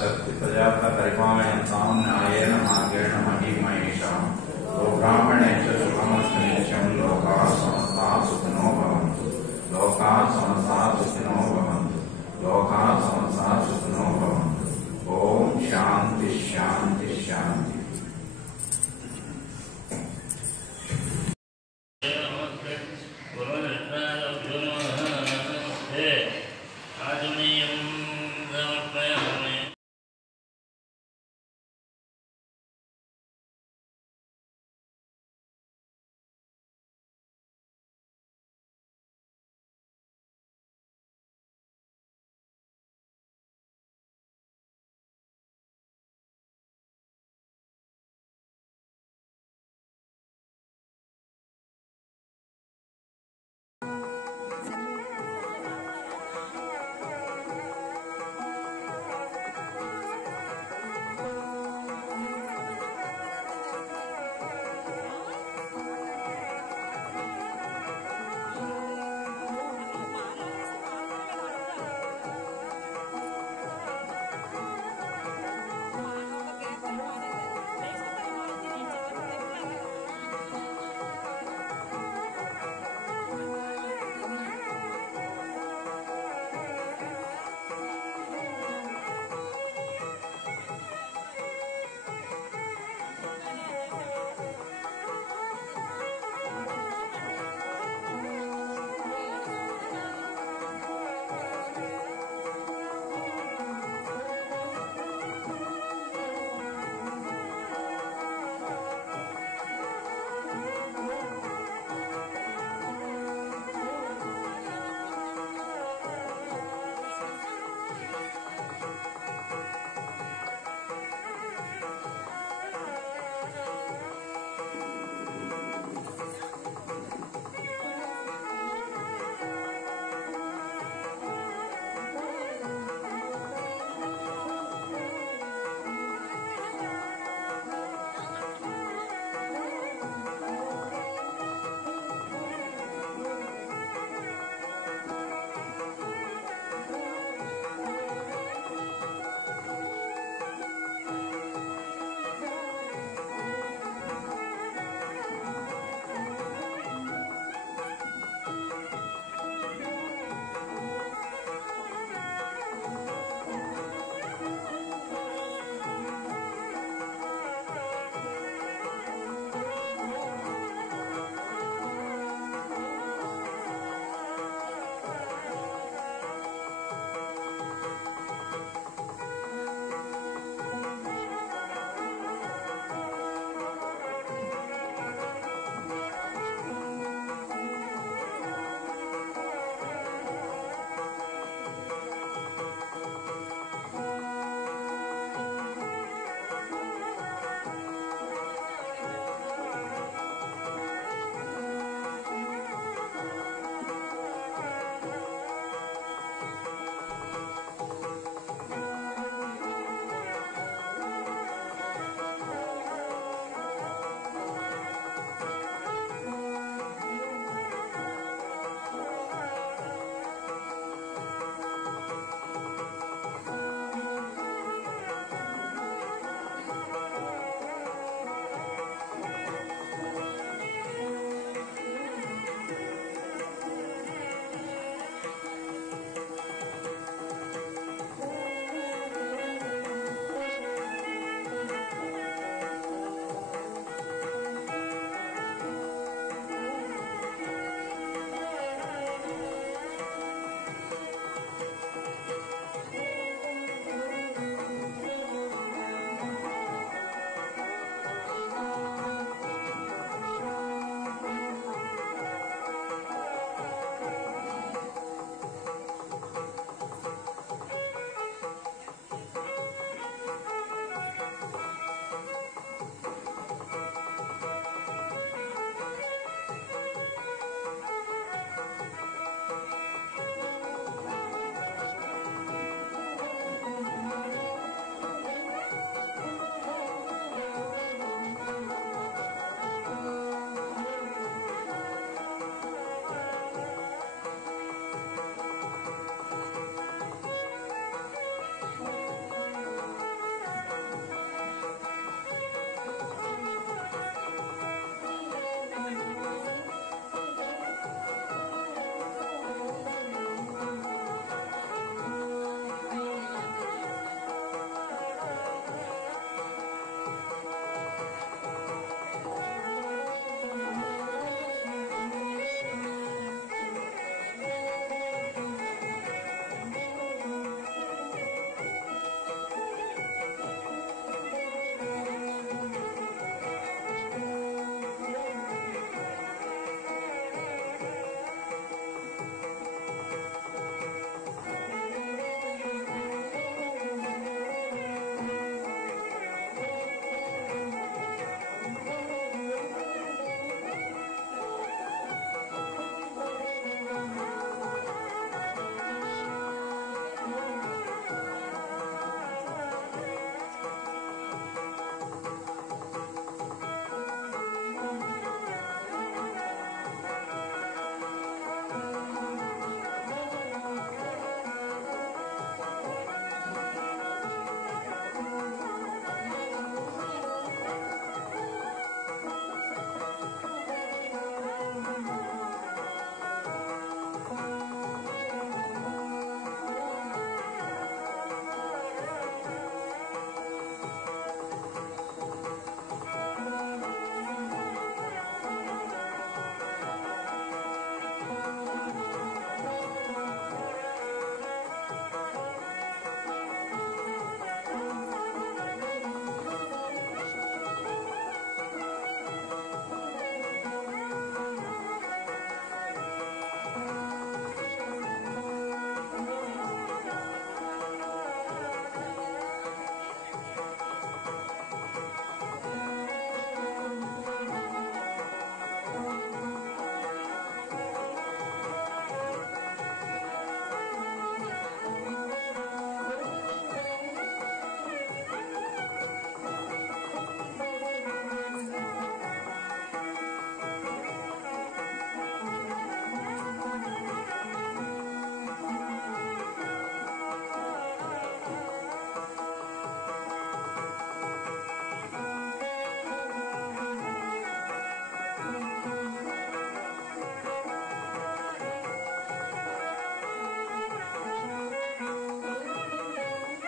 శక్తి ప్రజాత పరిపాలయంతాం న్యాయేన మార్గేణ మహిమహేషాం బ్రాహ్మణేష శుభమస్తు.